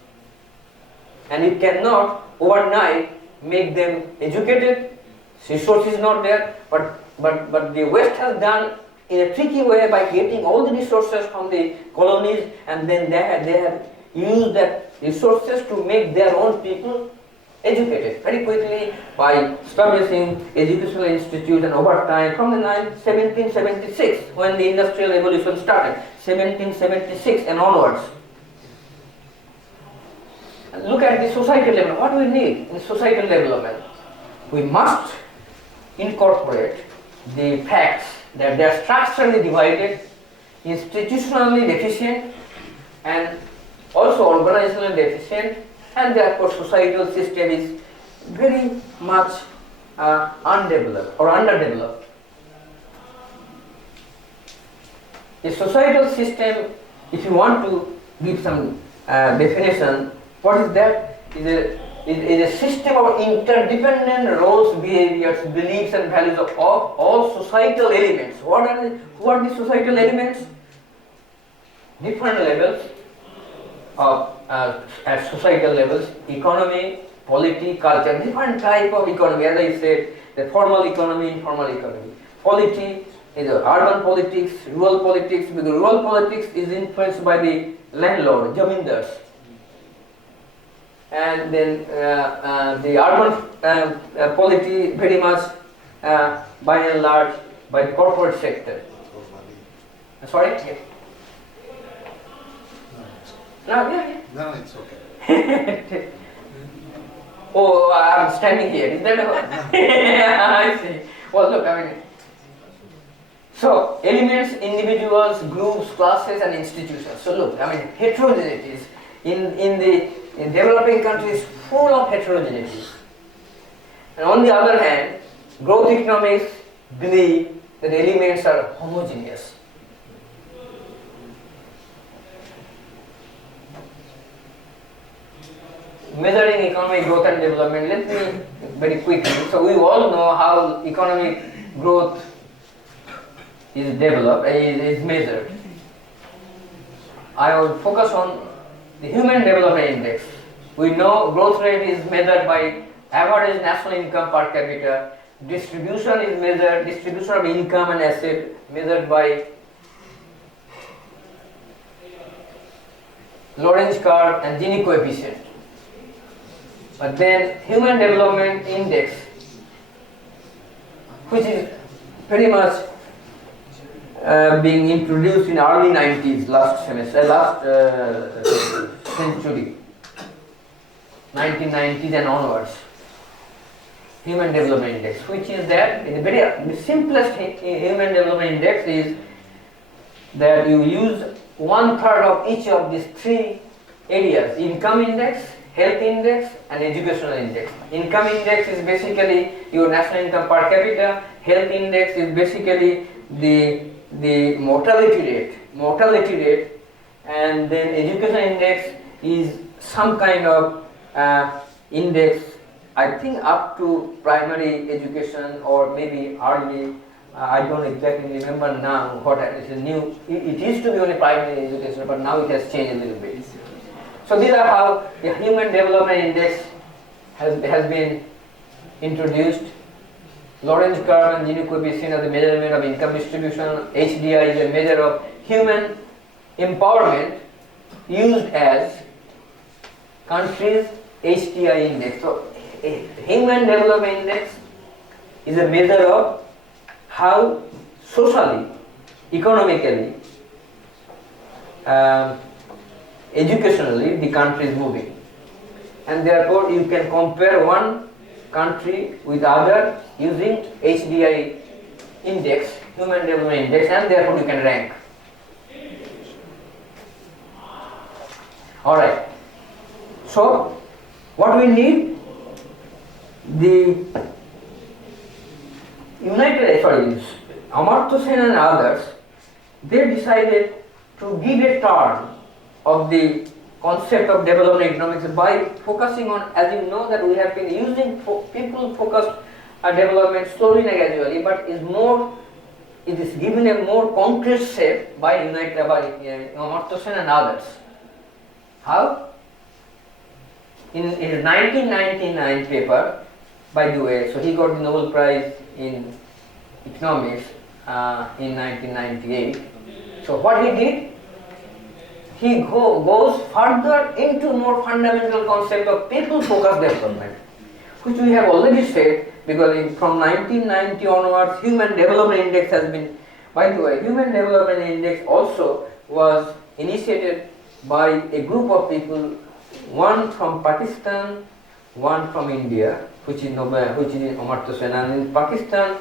and you cannot overnight make them educated. Resource is not there, but the West has done in a tricky way by getting all the resources from the colonies, and then they have used that resources to make their own people educated very quickly by establishing educational institutes, and over time from the 1776 when the industrial revolution started, 1776 and onwards. And look at the societal level. What do we need in societal development? We must incorporate the facts that they are structurally divided, institutionally deficient, and also organizationally deficient, and therefore societal system is very much undeveloped or underdeveloped. A societal system, if you want to give some definition, what is that? Is a system of interdependent roles, behaviors, beliefs and values of all societal elements. Who are the societal elements? Different levels of at societal levels: economy, polity, culture, different type of economy. As I said, the formal economy, informal economy. Polity is urban politics, rural politics, because rural politics is influenced by the landlord, jamindars. And then the urban polity very much by and large by the corporate sector. Sorry? Yeah. No, yeah. No, it's okay. Oh, I'm standing here. Is that yeah, I see. Well, look, I mean, so elements, individuals, groups, classes, and institutions. So look, I mean, heterogeneities in developing countries full of heterogeneity. And on the other hand, growth economics believe that elements are homogeneous. Measuring economic growth and development, let me very quickly. So we all know how economic growth is developed, is measured. I will focus on the Human Development Index. We know growth rate is measured by average national income per capita. Distribution is measured, distribution of income and asset measured by Lorenz curve and Gini coefficient. But then Human Development Index, which is pretty much being introduced in early 90s, last century, 1990s and onwards. Human Development Index, which is that the simplest Human Development Index is that you use 1/3 of each of these three areas: income index, health index, and educational index. Income index is basically your national income per capita. Health index is basically the mortality rate, and then education index is some kind of index, I think up to primary education or maybe early. I don't exactly remember now what is new. It used to be only primary education, but now it has changed a little bit. So these are how the Human Development Index has been introduced. Lorenz curve and Gini coefficient are the measurement of income distribution. HDI is a measure of human empowerment used as country's HDI index. So, a Human Development Index is a measure of how socially, economically, educationally the country is moving, and therefore you can compare one country with other using HDI index, Human Development Index, and therefore you can rank. Alright, so what we need, the Amartya Sen and others, they decided to give a turn of the concept of development economics by focusing on, as you know, that we have been using people focused development slowly and gradually, but it is given a more concrete shape by Amartya Sen and others. How? In his 1999 paper, by the way, so he got the Nobel Prize in economics in 1998. So what he did, he goes further into more fundamental concept of people-focused development, which we have already said, because from 1990 onwards, Human Development Index has been, by the way, Human Development Index also was initiated by a group of people, one from Pakistan, one from India, which is Amartya Sen. And in Pakistan,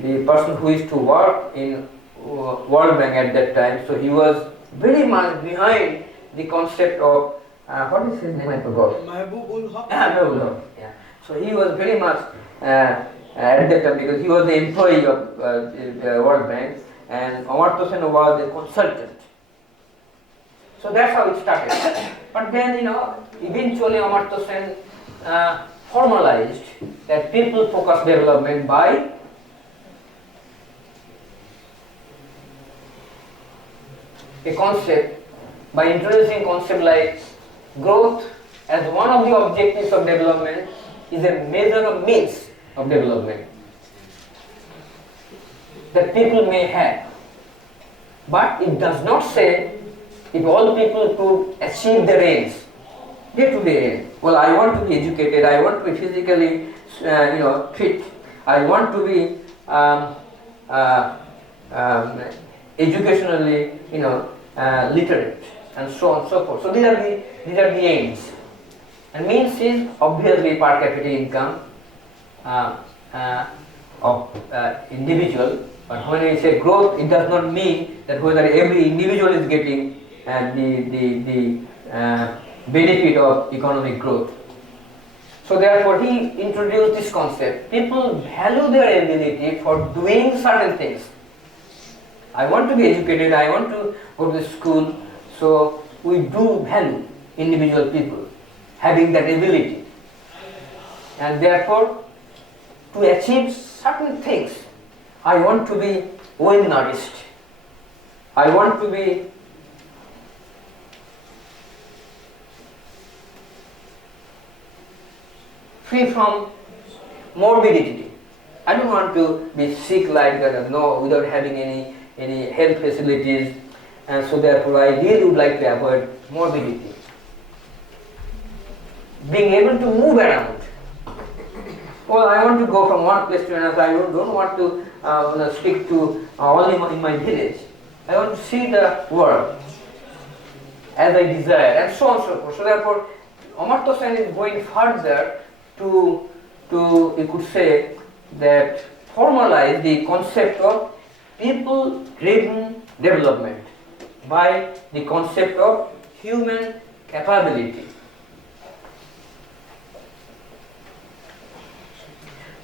the person who used to work in World Bank at that time, so he was very much behind the concept of what is his name? I forgot. Mahbubul Haq. Mahbubul Haq. Yeah. So he was very much at that time, because he was the employee of World Bank, and Amartya Sen was a consultant. So that's how it started. But then, eventually Amartya Sen formalized that people-focused development by a concept, by introducing concept like growth as one of the objectives of development is a measure of means of development that people may have. But it does not say if all people could achieve their aims, day-to-day aims. Well, I want to be educated, I want to be physically fit, I want to be educationally literate, and so on and so forth. So these are the aims. And means is obviously per capita income of individual. But when we say growth, it does not mean that whether every individual is getting the benefit of economic growth. So therefore he introduced this concept. People value their ability for doing certain things. I want to be educated, I want to go to school, so we do value individual people having that ability. And therefore, to achieve certain things, I want to be well nourished. I want to be free from morbidity. I don't want to be sick like that, no, without having any health facilities, and so therefore I really would like to avoid morbidity. Being able to move around. Well, I want to go from one place to another. I don't want to stick to only in my village. I want to see the world as I desire, and so on and so forth. So therefore, Amartya Sen is going further to you could say that formalize the concept of people-driven development by the concept of human capability.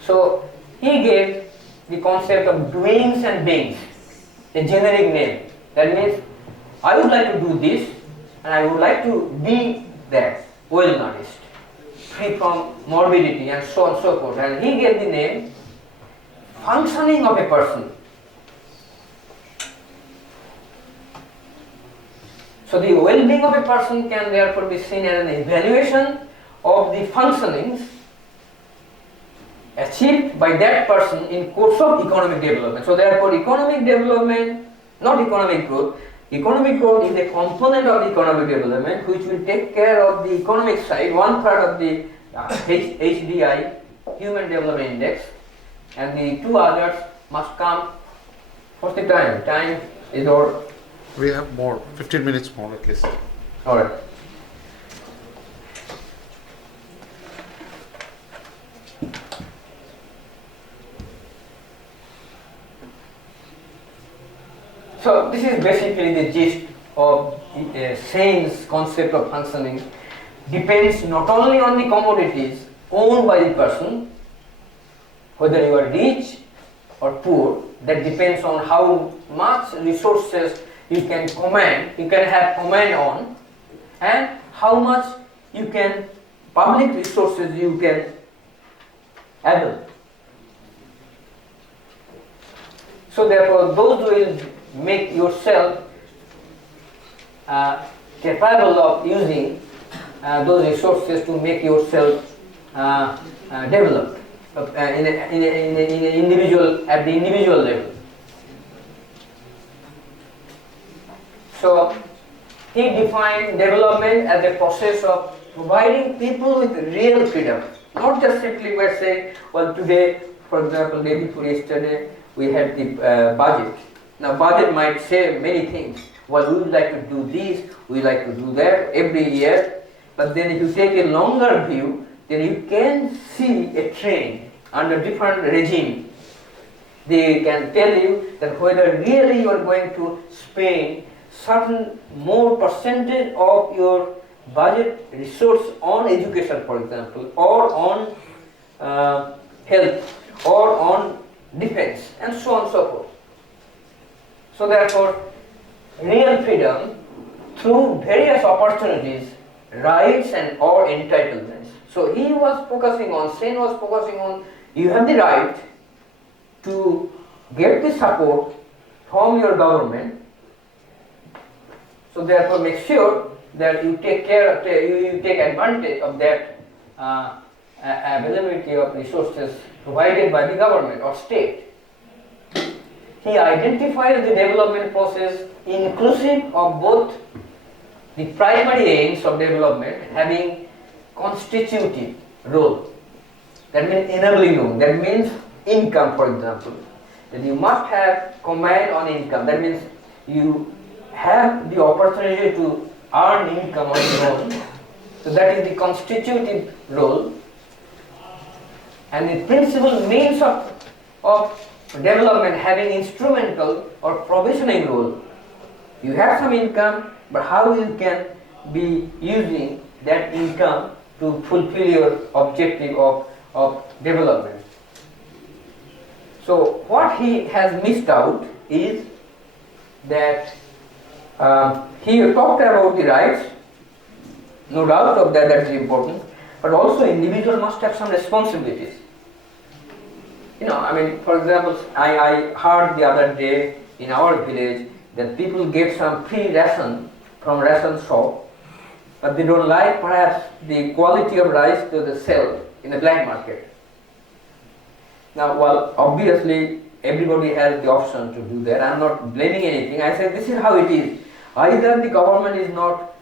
So he gave the concept of doings and beings a generic name. That means I would like to do this and I would like to be that, well nourished, free from morbidity, and so on and so forth. And he gave the name functioning of a person. So the well-being of a person can therefore be seen as an evaluation of the functionings achieved by that person in course of economic development. So therefore economic development not economic growth. Economic growth is a component of the economic development which will take care of the economic side, one part of the HDI, Human Development Index, and the two others must come. What's the time? Time is our. We have more, 15 minutes more at least. Alright. So this is basically the gist of Sain's concept of functioning. Depends not only on the commodities owned by the person, whether you are rich or poor, that depends on how much resources you can command, you can have command on, and how much you can, public resources you can avail. So therefore, those will make yourself capable of using those resources to make yourself develop in a individual, at the individual level. So he defined development as a process of providing people with real freedom, not just simply by saying, well, today, for example, day before yesterday, we had the budget. Now, budget might say many things. Well, we would like to do this, we like to do that every year. But then if you take a longer view, then you can see a trend under different regime. They can tell you that whether really you are going to spend certain more percentage of your budget resource on education, for example, or on health, or on defense, and so on and so forth. So therefore, real freedom through various opportunities, rights and or entitlements. So he was focusing on, Sen was focusing on, you have the right to get the support from your government. So therefore, make sure that you take care of, you take advantage of that availability of resources provided by the government or state. He identifies the development process inclusive of both the primary aims of development having constitutive role. That means enabling role. That means income, for example. That you must have command on income. That means you have the opportunity to earn income on your own. So that is the constitutive role. And the principal means of development having instrumental or provisioning role. You have some income, but how you can be using that income to fulfill your objective of development. So what he has missed out is that he talked about the rights, no doubt of that, that's important, but also individual must have some responsibilities. You know, I mean, for example, I heard the other day in our village that people get some free ration from ration shop, but they don't like perhaps the quality of rice that they sell in the black market. Now, well, obviously everybody has the option to do that. I'm not blaming anything. I say this is how it is. Either the government is not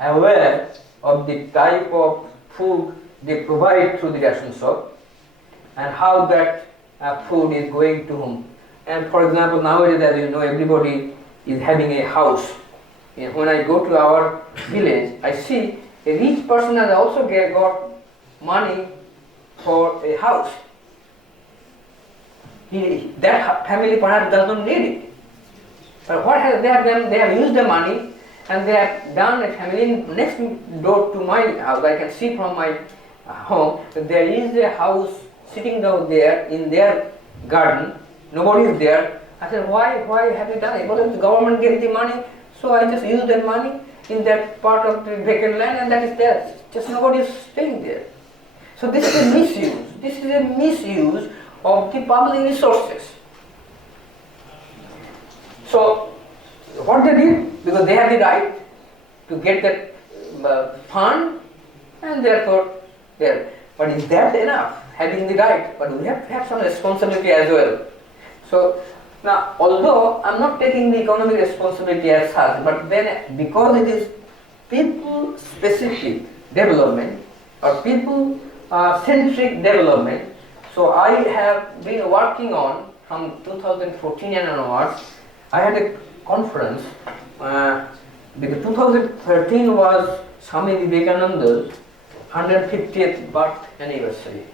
aware of the type of food they provide through the ration shop, and how that food is going to whom. And for example, nowadays, as you know, everybody is having a house. When I go to our village, I see a rich person has also got money for a house. That family perhaps does not need it. But what have they have done? They have used the money and they have done a family next door to my house. I can see from my home that there is a house sitting down there in their garden, nobody is there. I said, why have you done it? Well, the government gave the money, so I just use that money in that part of the vacant land, and that is there. Just nobody is staying there. So this is a misuse. This is a misuse of the public resources. So what they did, because they have the right to get that fund, and therefore there. But is that enough? Having the right, but we have to have some responsibility as well. So Now, although I'm not taking the economic responsibility as such, but then because it is people-specific development or people-centric development, so I have been working on from 2014 and onwards. I had a conference because 2013 was Swami Vivekananda's 150th birth anniversary.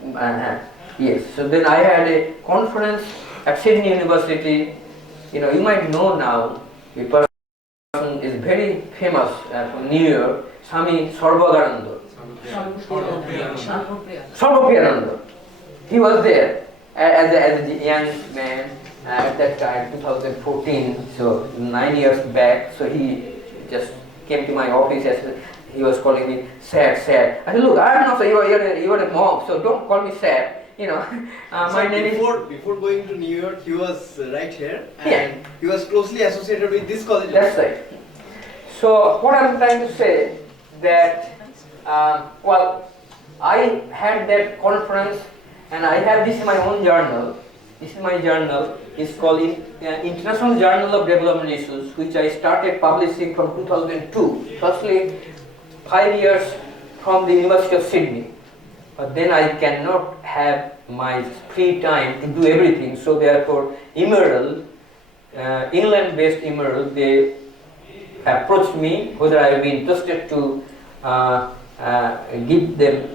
Yes, so then I had a conference at Sydney University. You might know now, the person is very famous from New York, Swami Sarvagananda. Sarvapriyananda. He was there as a young man at that time, 2014, so 9 years back. So he just came to my office as he was calling me sad. I said, look, I am not, you are a monk, so don't call me sad. My name before going to New York, he was right here, and Yeah. he was closely associated with this college. That's right. So what I'm trying to say that, I had that conference and I have this in my own journal. This is my journal. It's called International Journal of Development Issues, which I started publishing from 2002. Firstly, 5 years from the University of Sydney. But then I cannot have my free time to do everything. So therefore, Emerald, England-based Emerald, they approached me whether I would be interested to give them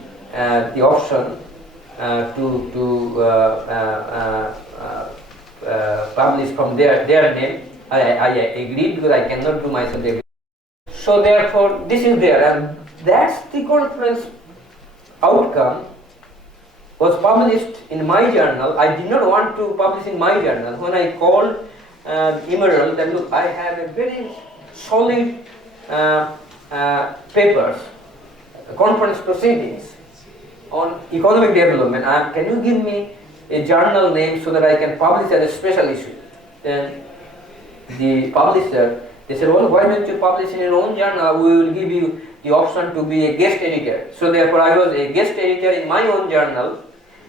the option to publish from their name. I agreed because I cannot do myself everything. So therefore, this is there, and that's the conference outcome was published in my journal. I did not want to publish in my journal. When I called Emerald, that look, I have a very solid papers, conference proceedings on economic development. Can you give me a journal name so that I can publish as a special issue? Then the publisher, they said, well, why don't you publish in your own journal? We will give you the option to be a guest editor. So therefore I was a guest editor in my own journal,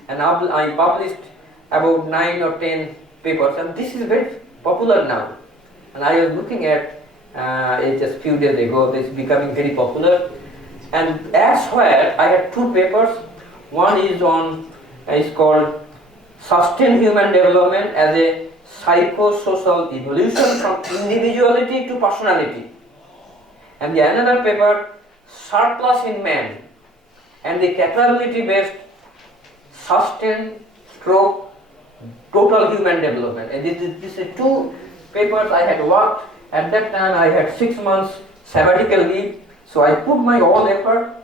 and I published about 9 or 10 papers, and this is very popular now. And I was looking at it just a few days ago, this is becoming very popular. And elsewhere I had 2 papers. One is called Sustained Human Development as a Psychosocial Evolution from Individuality to Personality. And the another paper, Surplus in Man and the Capability-Based Sustained Stroke Total Human Development. And this is 2 papers I had worked. At that time I had 6 months sabbatical leave, so I put my own effort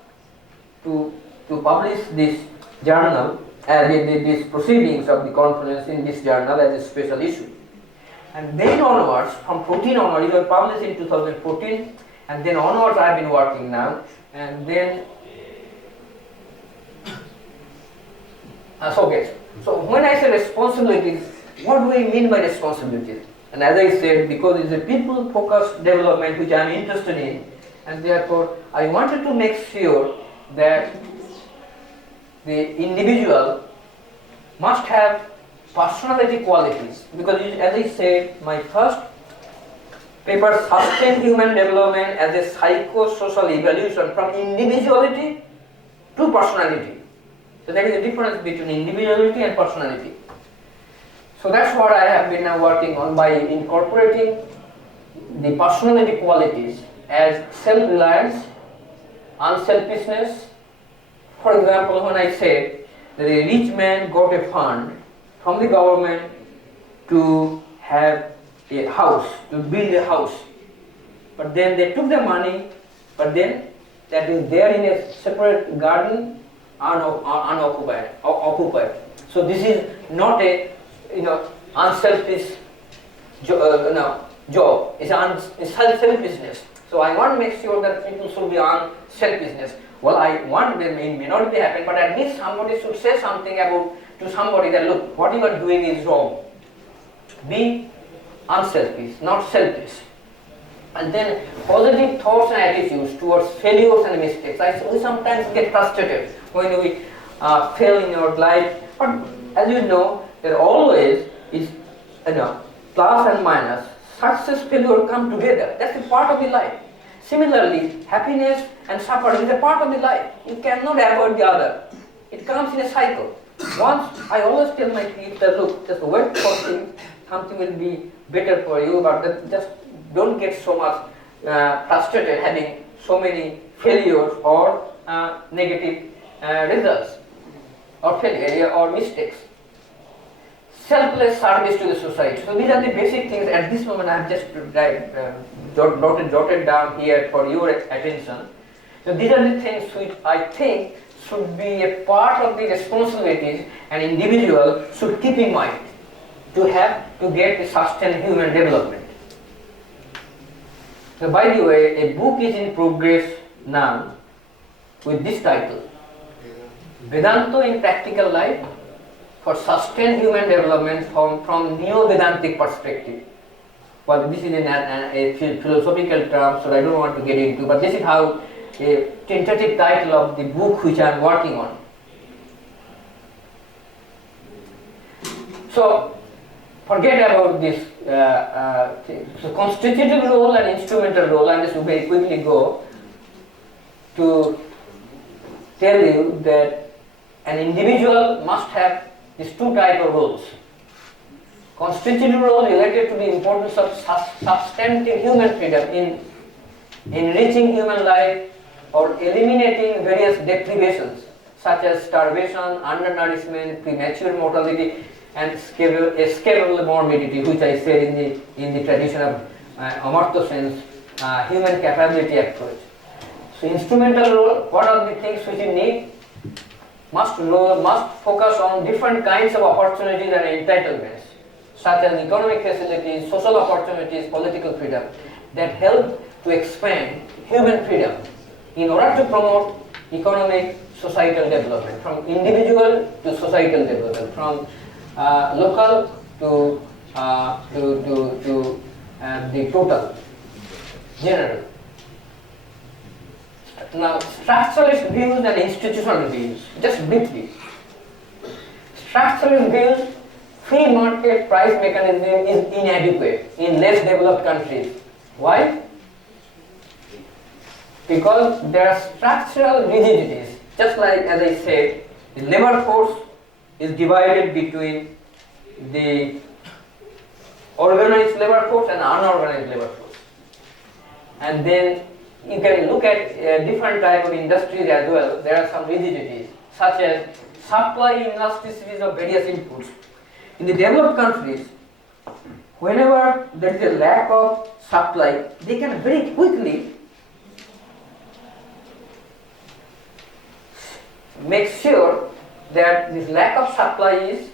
to publish this journal as these proceedings of the conference in this journal as a special issue. And then onwards, from 14 onwards, it was published in 2014, and then onwards I have been working now. And then so when I say responsibilities, what do we mean by responsibilities? And as I said, because it's a people-focused development which I am interested in, and therefore I wanted to make sure that the individual must have personality qualities. Because as I said, my first paper, Sustained Human Development as a Psychosocial Evolution from Individuality to Personality. So there is a difference between individuality and personality. So that's what I have been now working on by incorporating the personality qualities as self-reliance, unselfishness. For example, when I said that a rich man got a fund from the government to have a house, to build a house, but then they took the money, but then that is there in a separate garden, unoccupied. So this is not a unselfish job. It's selfishness. So I want to make sure that people should be unselfishness. Well, I want them, it may not be happen, but at least somebody should say something to somebody that look, what you are doing is wrong. Be unselfish, not selfish. And then positive thoughts and attitudes towards failures and mistakes. We sometimes get frustrated when we fail in our life, but as you know, there always is plus and minus, success, failure come together. That's a part of the life. Similarly, happiness and suffering is a part of the life. You cannot avoid the other. It comes in a cycle. Once, I always tell my kids that look, just wait for things, something will be better for you, but just don't get so much frustrated having so many failures or negative results or failure or mistakes. Selfless service to the society. So these are the basic things. At this moment, I have just jotted down here for your attention. So these are the things which I think should be a part of the responsibilities an individual should keep in mind to get the sustained human development. So by the way, a book is in progress now with this title, Vedanta in Practical Life for Sustained Human Development from Neo-Vedantic Perspective. Well, this is a philosophical term, so I don't want to get into, but this is how a tentative title of the book which I am working on. So, forget about this thing. So, constitutive role and instrumental role, I just very quickly go to tell you that an individual must have these two types of roles. Constitutive role related to the importance of substantive human freedom in enriching human life or eliminating various deprivations such as starvation, undernourishment, premature mortality and escapable morbidity, which I said in the tradition of Amartya Sen's human capability approach. So instrumental role, what are the things which you need? Must focus on different kinds of opportunities and entitlements, such as economic facilities, social opportunities, political freedom, that help to expand human freedom in order to promote economic, societal development, from individual to societal development, from local to the total, general. Now, structuralist views and institutional views, just briefly. Structuralist views, free market price mechanism is inadequate in less developed countries. Why? Because there are structural rigidities. Just like, as I said, the labor force is divided between the organized labor force and unorganized labor force. And then you can look at different type of industries as well. There are some rigidities, such as supply elasticities of various inputs. In the developed countries, whenever there is a lack of supply, they can very quickly make sure that this lack of supply is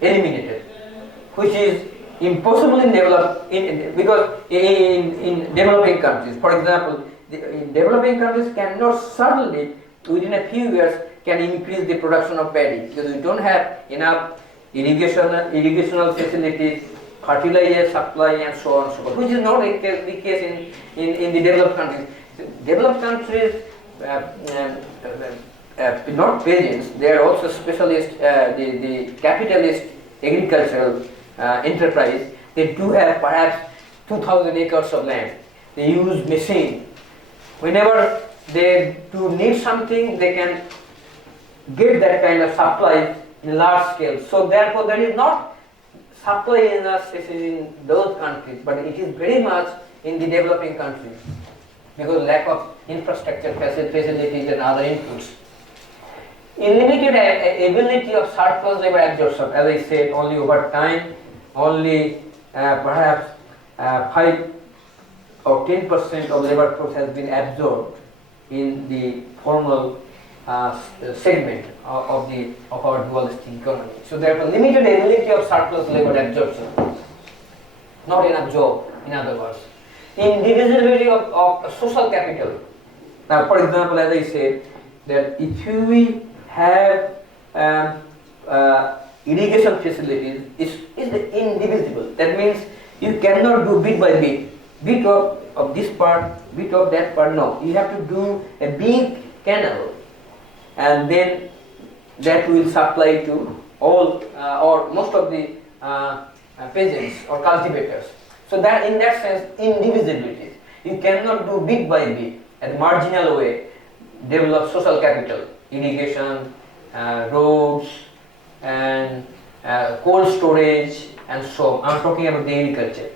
eliminated, which is impossible in developing countries. For example, in developing countries cannot suddenly, within a few years, can increase the production of paddy because we don't have enough irrigational facilities, fertilizer supply, and so on and so forth, which is not the case in the developed countries. Developed countries, not peasants, they are also specialists, the capitalist agricultural enterprise. They do have perhaps 2,000 acres of land. They use machine. Whenever they do need something, they can get that kind of supply in a large scale. So therefore there is not supply in those countries, but it is very much in the developing countries because lack of infrastructure facilities and other inputs. Limited ability of surplus labor absorption, as I said, only over time, only perhaps 5 or 10% of labor force has been absorbed in the formal segment of our dualistic economy. So therefore limited ability of surplus labor absorption, not enough job, in other words. Indivisibility of social capital. Now, for example, as I said, that if we have irrigation facilities, is indivisible. That means you cannot do bit by bit of this part, bit of that part. No, you have to do a big canal, and then that will supply to all or most of the peasants or cultivators. So that in that sense, indivisibilities. You cannot do bit by bit, at marginal way, develop social capital, irrigation, roads, and cold storage, and so on. I'm talking about the agriculture.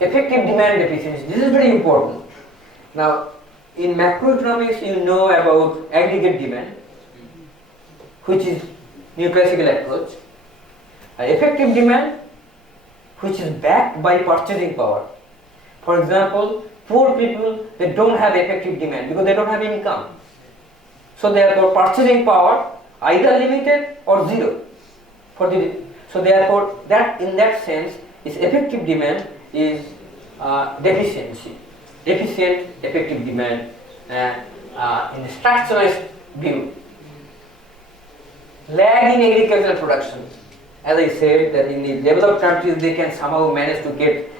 Effective demand efficiency. This is very important. Now, in macroeconomics, you know about aggregate demand, which is neoclassical approach. Effective demand, which is backed by purchasing power. For example, poor people, they don't have effective demand because they don't have income. So therefore, purchasing power either limited or zero. So therefore, that in that sense, is effective demand is deficiency. Efficient effective demand in the structuralist view. Lag in agricultural production. As I said, that in the developed countries they can somehow manage to get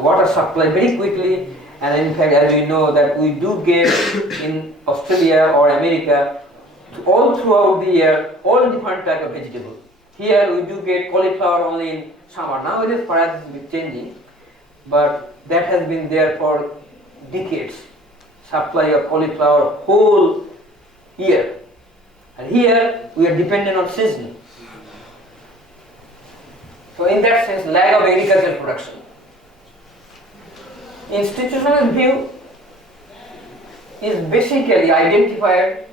water supply very quickly, and in fact, as we know that we do get in Australia or America all throughout the year all different type of vegetables. Here we do get cauliflower only in summer. Now it is perhaps changing, but that has been there for decades. Supply of cauliflower whole year, and here we are dependent on season. So in that sense, lag of agricultural production. Institutional view is basically identified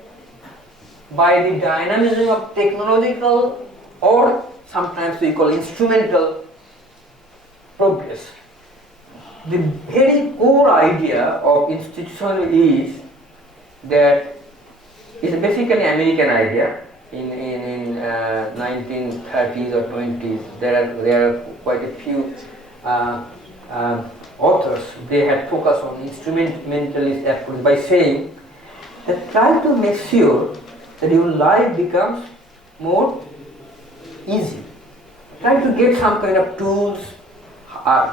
by the dynamism of technological, or sometimes we call instrumental, progress. The very core idea of institutional is that it's basically American idea. In 1930s or 20s, there are quite a few authors. They had focused on instrumentalist approach by saying that try to make sure that your life becomes more easy. Try to get some kind of tools,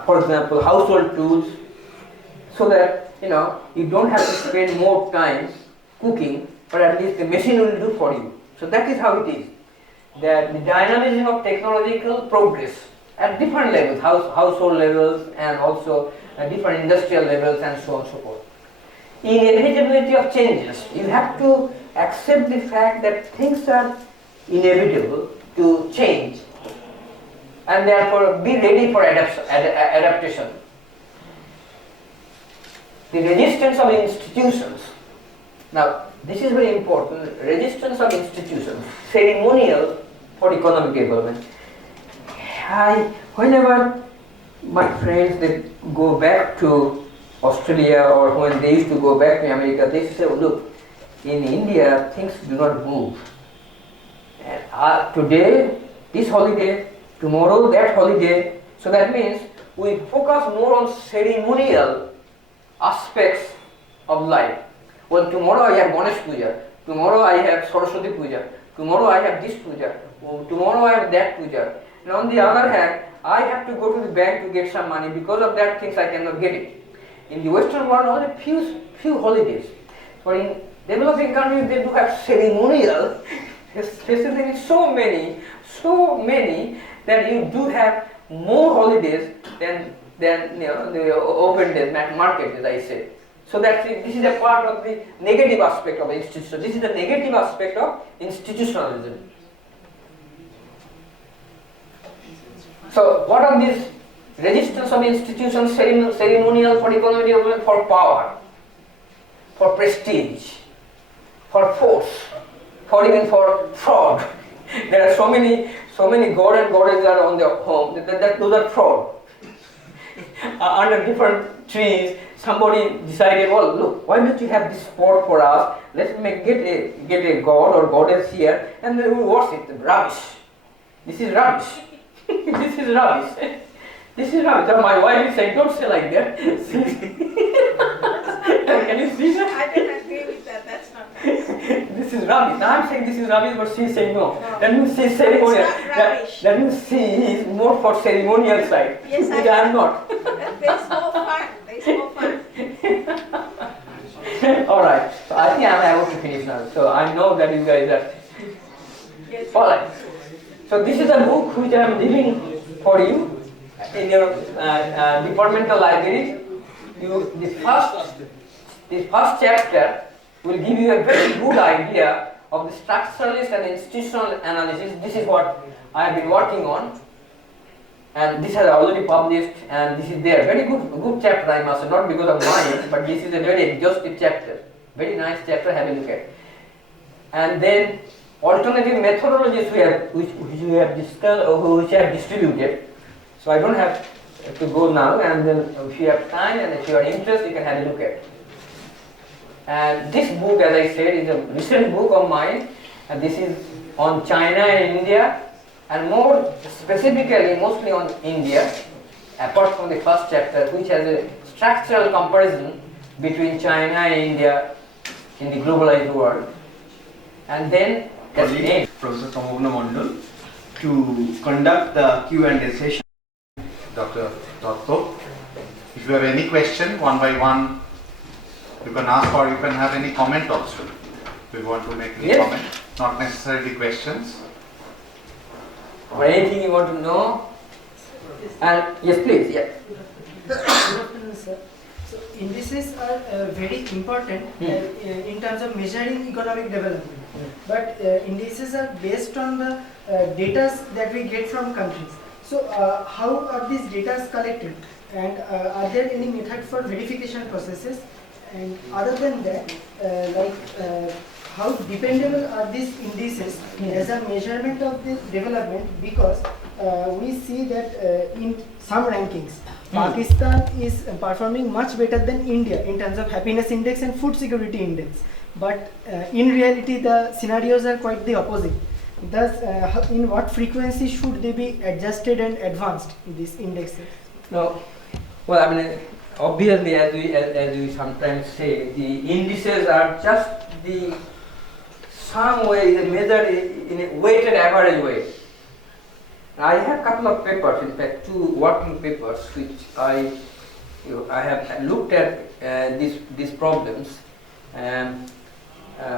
for example, household tools, so that you don't have to spend more time cooking, but at least the machine will do for you. So that is how it is. That the dynamism of technological progress at different levels, household levels, and also at different industrial levels, and so on and so forth. Inevitability of changes. You have to accept the fact that things are inevitable to change, and therefore be ready for adaptation. The resistance of institutions. Now, this is very important. Resistance of institutions, ceremonial for economic development. Whenever my friends they go back to Australia, or when they used to go back to America, they used to say, oh, look, in India things do not move. And today this holiday, tomorrow that holiday. So that means we focus more on ceremonial aspects of life. Well, tomorrow I have Ganesh Puja, tomorrow I have Saraswati Puja, tomorrow I have this Puja, tomorrow I have that Puja. And on the other hand, I have to go to the bank to get some money. Because of that things I cannot get it. In the Western world, only few holidays. But in developing countries, they do have ceremonial facilities, so many that you do have more holidays than the open days, market, as I said. So this is a part of the negative aspect of institution. This is the negative aspect of institutionalism. So what are these resistance of institutions, ceremonial for economic development, for power, for prestige, for force, for even for fraud. There are so many god and goddesses are on their home. Those are fraud. Under different trees, somebody decided, well, look, why don't you have this spot for us? Let's get a god or goddess here, and then we worship them. Rubbish. This is rubbish. This is rubbish. This is rubbish. So my wife is saying, don't say like that. Can you see that? I don't agree with that. That's not nice. This is rubbish. Now I'm saying this is rubbish, but she's saying no. That means she's ceremonial. It's not rubbish. That means she is more for ceremonial side. Yes, which I am not. There's no fun. There's no fun. Alright. So I think I'm able to finish now. So I know that you guys are. Yes. Alright. So this is a book which I am giving for you in your departmental library. This first chapter will give you a very good idea of the structuralist and institutional analysis. This is what I have been working on, and this has already published, and this is there. Very good chapter, I must say, not because of mine, but this is a very exhaustive chapter. Very nice chapter, have a look at. And then alternative methodologies which we have discussed, or which I have distributed. So I don't have to go now, and then if you have time and if you are interested, you can have a look at. And this book, as I said, is a recent book of mine, and this is on China and India, and more specifically, mostly on India, apart from the first chapter, which has a structural comparison between China and India in the globalized world. And then Colleague, Professor Samogna Mondal, to conduct the Q&A session. Dr. Dotto, if you have any question, one by one, you can ask, or you can have any comment also. If you want to make any Yes. comment, not necessarily questions. or anything you want to know. And yes, please, yeah. Good afternoon, sir. So indices are very important in terms of measuring economic development. But indices are based on the data that we get from countries. So how are these data collected, and are there any method for verification processes? And other than that, how dependable are these indices as a measurement of the development? Because we see that in some rankings, Pakistan is performing much better than India in terms of happiness index and food security index. But in reality, the scenarios are quite the opposite. Thus, in what frequency should they be adjusted and advanced, these indexes? No, well, I mean, obviously, as we sometimes say, the indices are just the some way they measured in a weighted average way. I have a couple of papers, in fact, 2 working papers, which I have looked at these problems,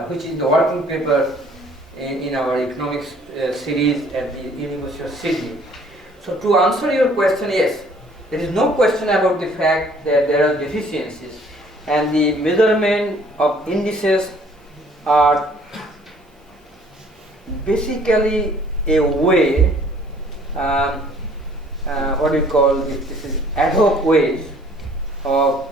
which is the working paper in our economics series at the University of Sydney. So to answer your question, yes, there is no question about the fact that there are deficiencies, and the measurement of indices are basically a way, what do you call this? This is ad hoc ways of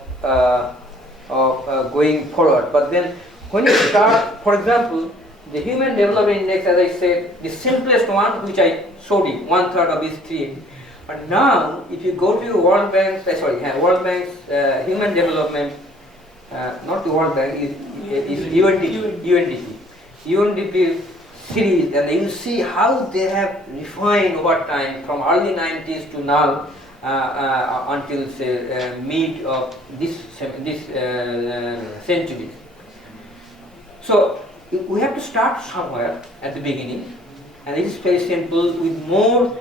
going forward. But then when you start, for example, the Human Development Index, as I said, the simplest one, which I showed you, 1/3 of these 3. But now, if you go to World Bank's, World Bank's Human Development, not the World Bank, is UNDP series, and you see how they have refined over time from early 90s to now until say mid of this century. So we have to start somewhere at the beginning, and it is very simple with more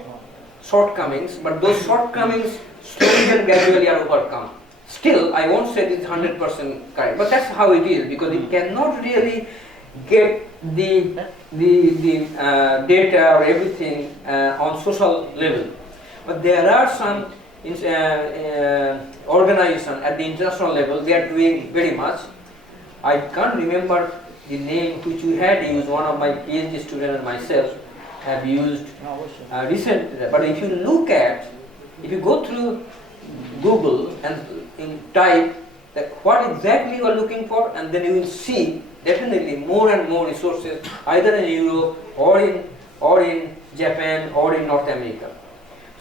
shortcomings, but those shortcomings slowly and gradually are overcome. Still, I won't say this is 100% correct, but that's how it is, because it cannot really get the data or everything on social level. But there are some organizations at the international level, they are doing very much. I can't remember the name which we had used, one of my PhD students and myself have used recently. But if you go through Google and type that what exactly you are looking for, and then you will see definitely more and more resources either in Europe or in Japan or in North America.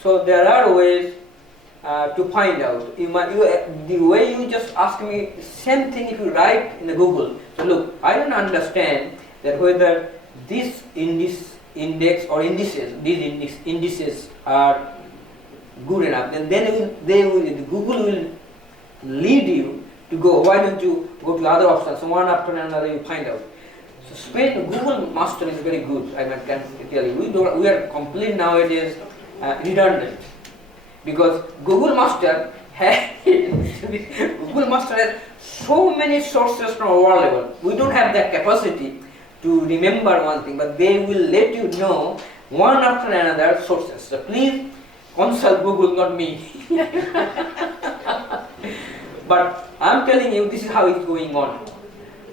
So there are ways to find out. The way you just ask me, same thing if you write in the Google. So look, I don't understand that whether this index or these indices are good enough. Then Google will lead you to go. Why don't you go to other options? So one after another you find out. So Google Master is very good. I can tell you. We are completely nowadays redundant, because Google Master has so many sources from our level. We don't have that capacity to remember one thing, but they will let you know one after another sources. So please consult Google, not me. But I'm telling you, this is how it's going on.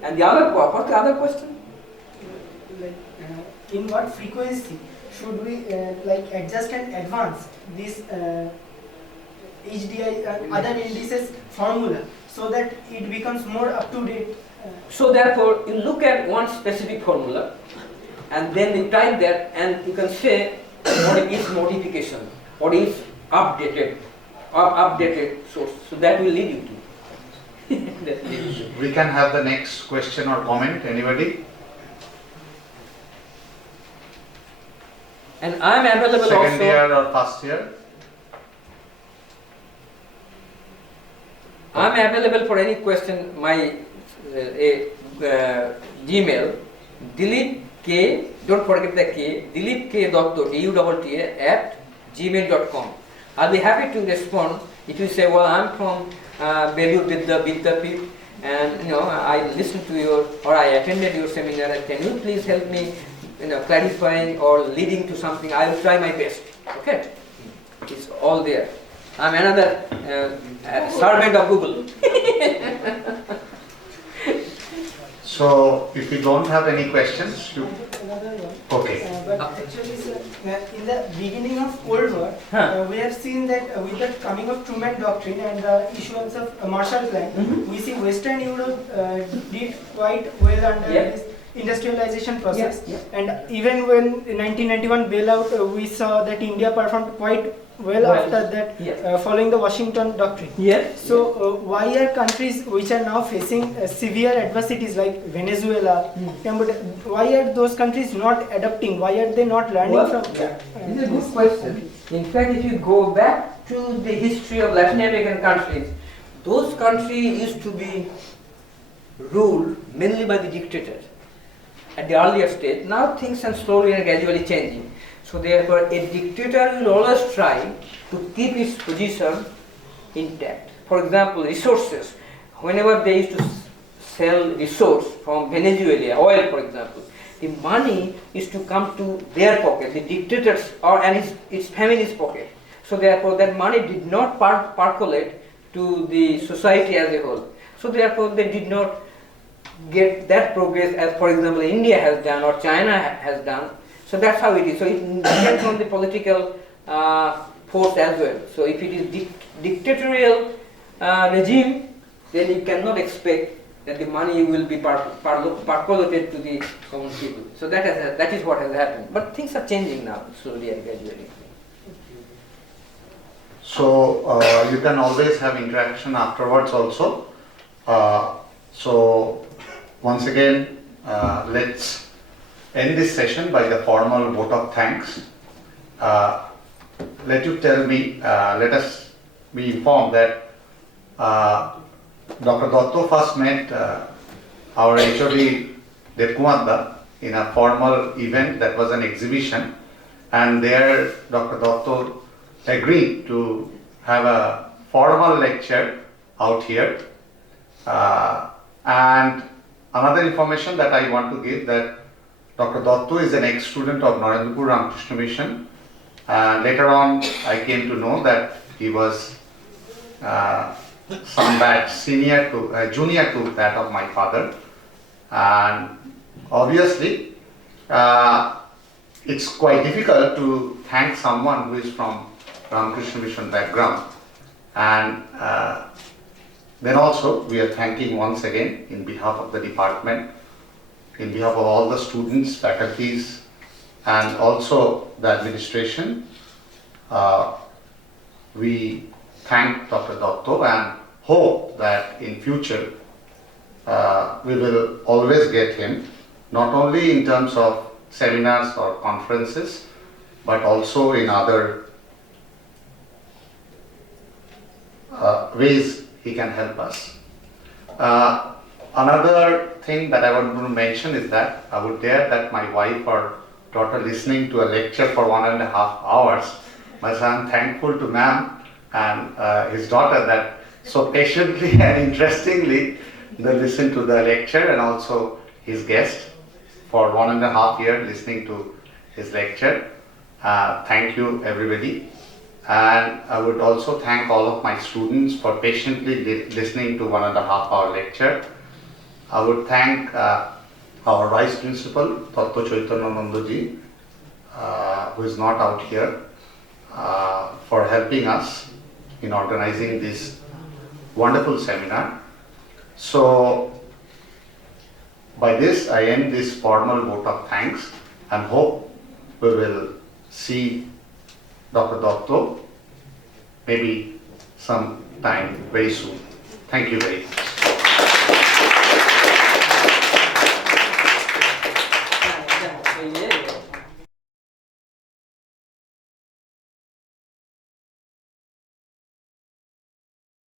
And the other, what's the other question? Like, in what frequency should we like adjust and advance this HDI and other indices formula so that it becomes more up to date? So therefore, you look at one specific formula and then you type that and you can say what is modification, what is updated source. So that will lead you to. That leads you. We can have the next question or comment. Anybody? And I am available Second also. year or first year? I am available for any question. My Gmail, Dilip K. Don't forget the K. Dilip K. DOUTA@gmail.com. I'll be happy to respond if you say, well, I'm from Belur Vidyapit, and I listened to your or I attended your seminar. And can you please help me, clarifying or leading to something? I will try my best. Okay, it's all there. I'm another servant of Google. So, if you don't have any questions, you. Another one. Okay. But actually, sir, in the beginning of Cold War, we have seen that with the coming of Truman Doctrine and the issuance of Marshall Plan, we see Western Europe did quite well under this industrialization process. And even when in 1991 bailout, we saw that India performed quite well after that, following the Washington Doctrine. So why are countries which are now facing severe adversities like Venezuela, Cambodia, why are those countries not adapting? Why are they not learning from that? This is a good question. In fact, if you go back to the history of Latin American countries, those countries used to be ruled mainly by the dictators at the earlier stage. Now things are slowly and gradually changing. So therefore, a dictator will always try to keep his position intact. For example, resources. Whenever they used to sell resource from Venezuela, oil for example, the money is to come to their pocket, the dictators and his family's pocket. So therefore, that money did not percolate to the society as a whole. So therefore, they did not get that progress as, for example, India has done or China has done. So that's how it is. So it depends on the political force as well. So if it is dictatorial regime, then you cannot expect that the money will be percolated to the common people. So that is what has happened. But things are changing now, slowly and gradually. So you can always have interaction afterwards also. So once again, let's end this session by the formal vote of thanks. Let us be informed that Dr. Dotto first met our HOD Dept in a formal event that was an exhibition, and there Dr. Dotto agreed to have a formal lecture out here. And another information that I want to give, that Dr. Dotto is an ex-student of Narendrapur Ramakrishna Mission. Later on, I came to know that he was some batch junior to that of my father. And obviously, it's quite difficult to thank someone who is from Ramakrishna Mission background. And then also, we are thanking once again in behalf of the department, in behalf of all the students, faculties, and also the administration. We thank Dr. Dotto and hope that in future we will always get him, not only in terms of seminars or conferences, but also in other ways he can help us. Another thing that I want to mention is that I would dare that my wife or daughter listening to a lecture for 1.5 hours, but I'm thankful to ma'am and his daughter that so patiently and interestingly they listen to the lecture, and also his guest for 1.5 years listening to his lecture. Thank you everybody. And I would also thank all of my students for patiently listening to 1.5 hour lecture. I would thank our Vice Principal, Tattva Chaitanya ji, who is not out here, for helping us in organizing this wonderful seminar. So, by this I end this formal vote of thanks and hope we will see Dr. Dotto maybe some time very soon. Thank you very much.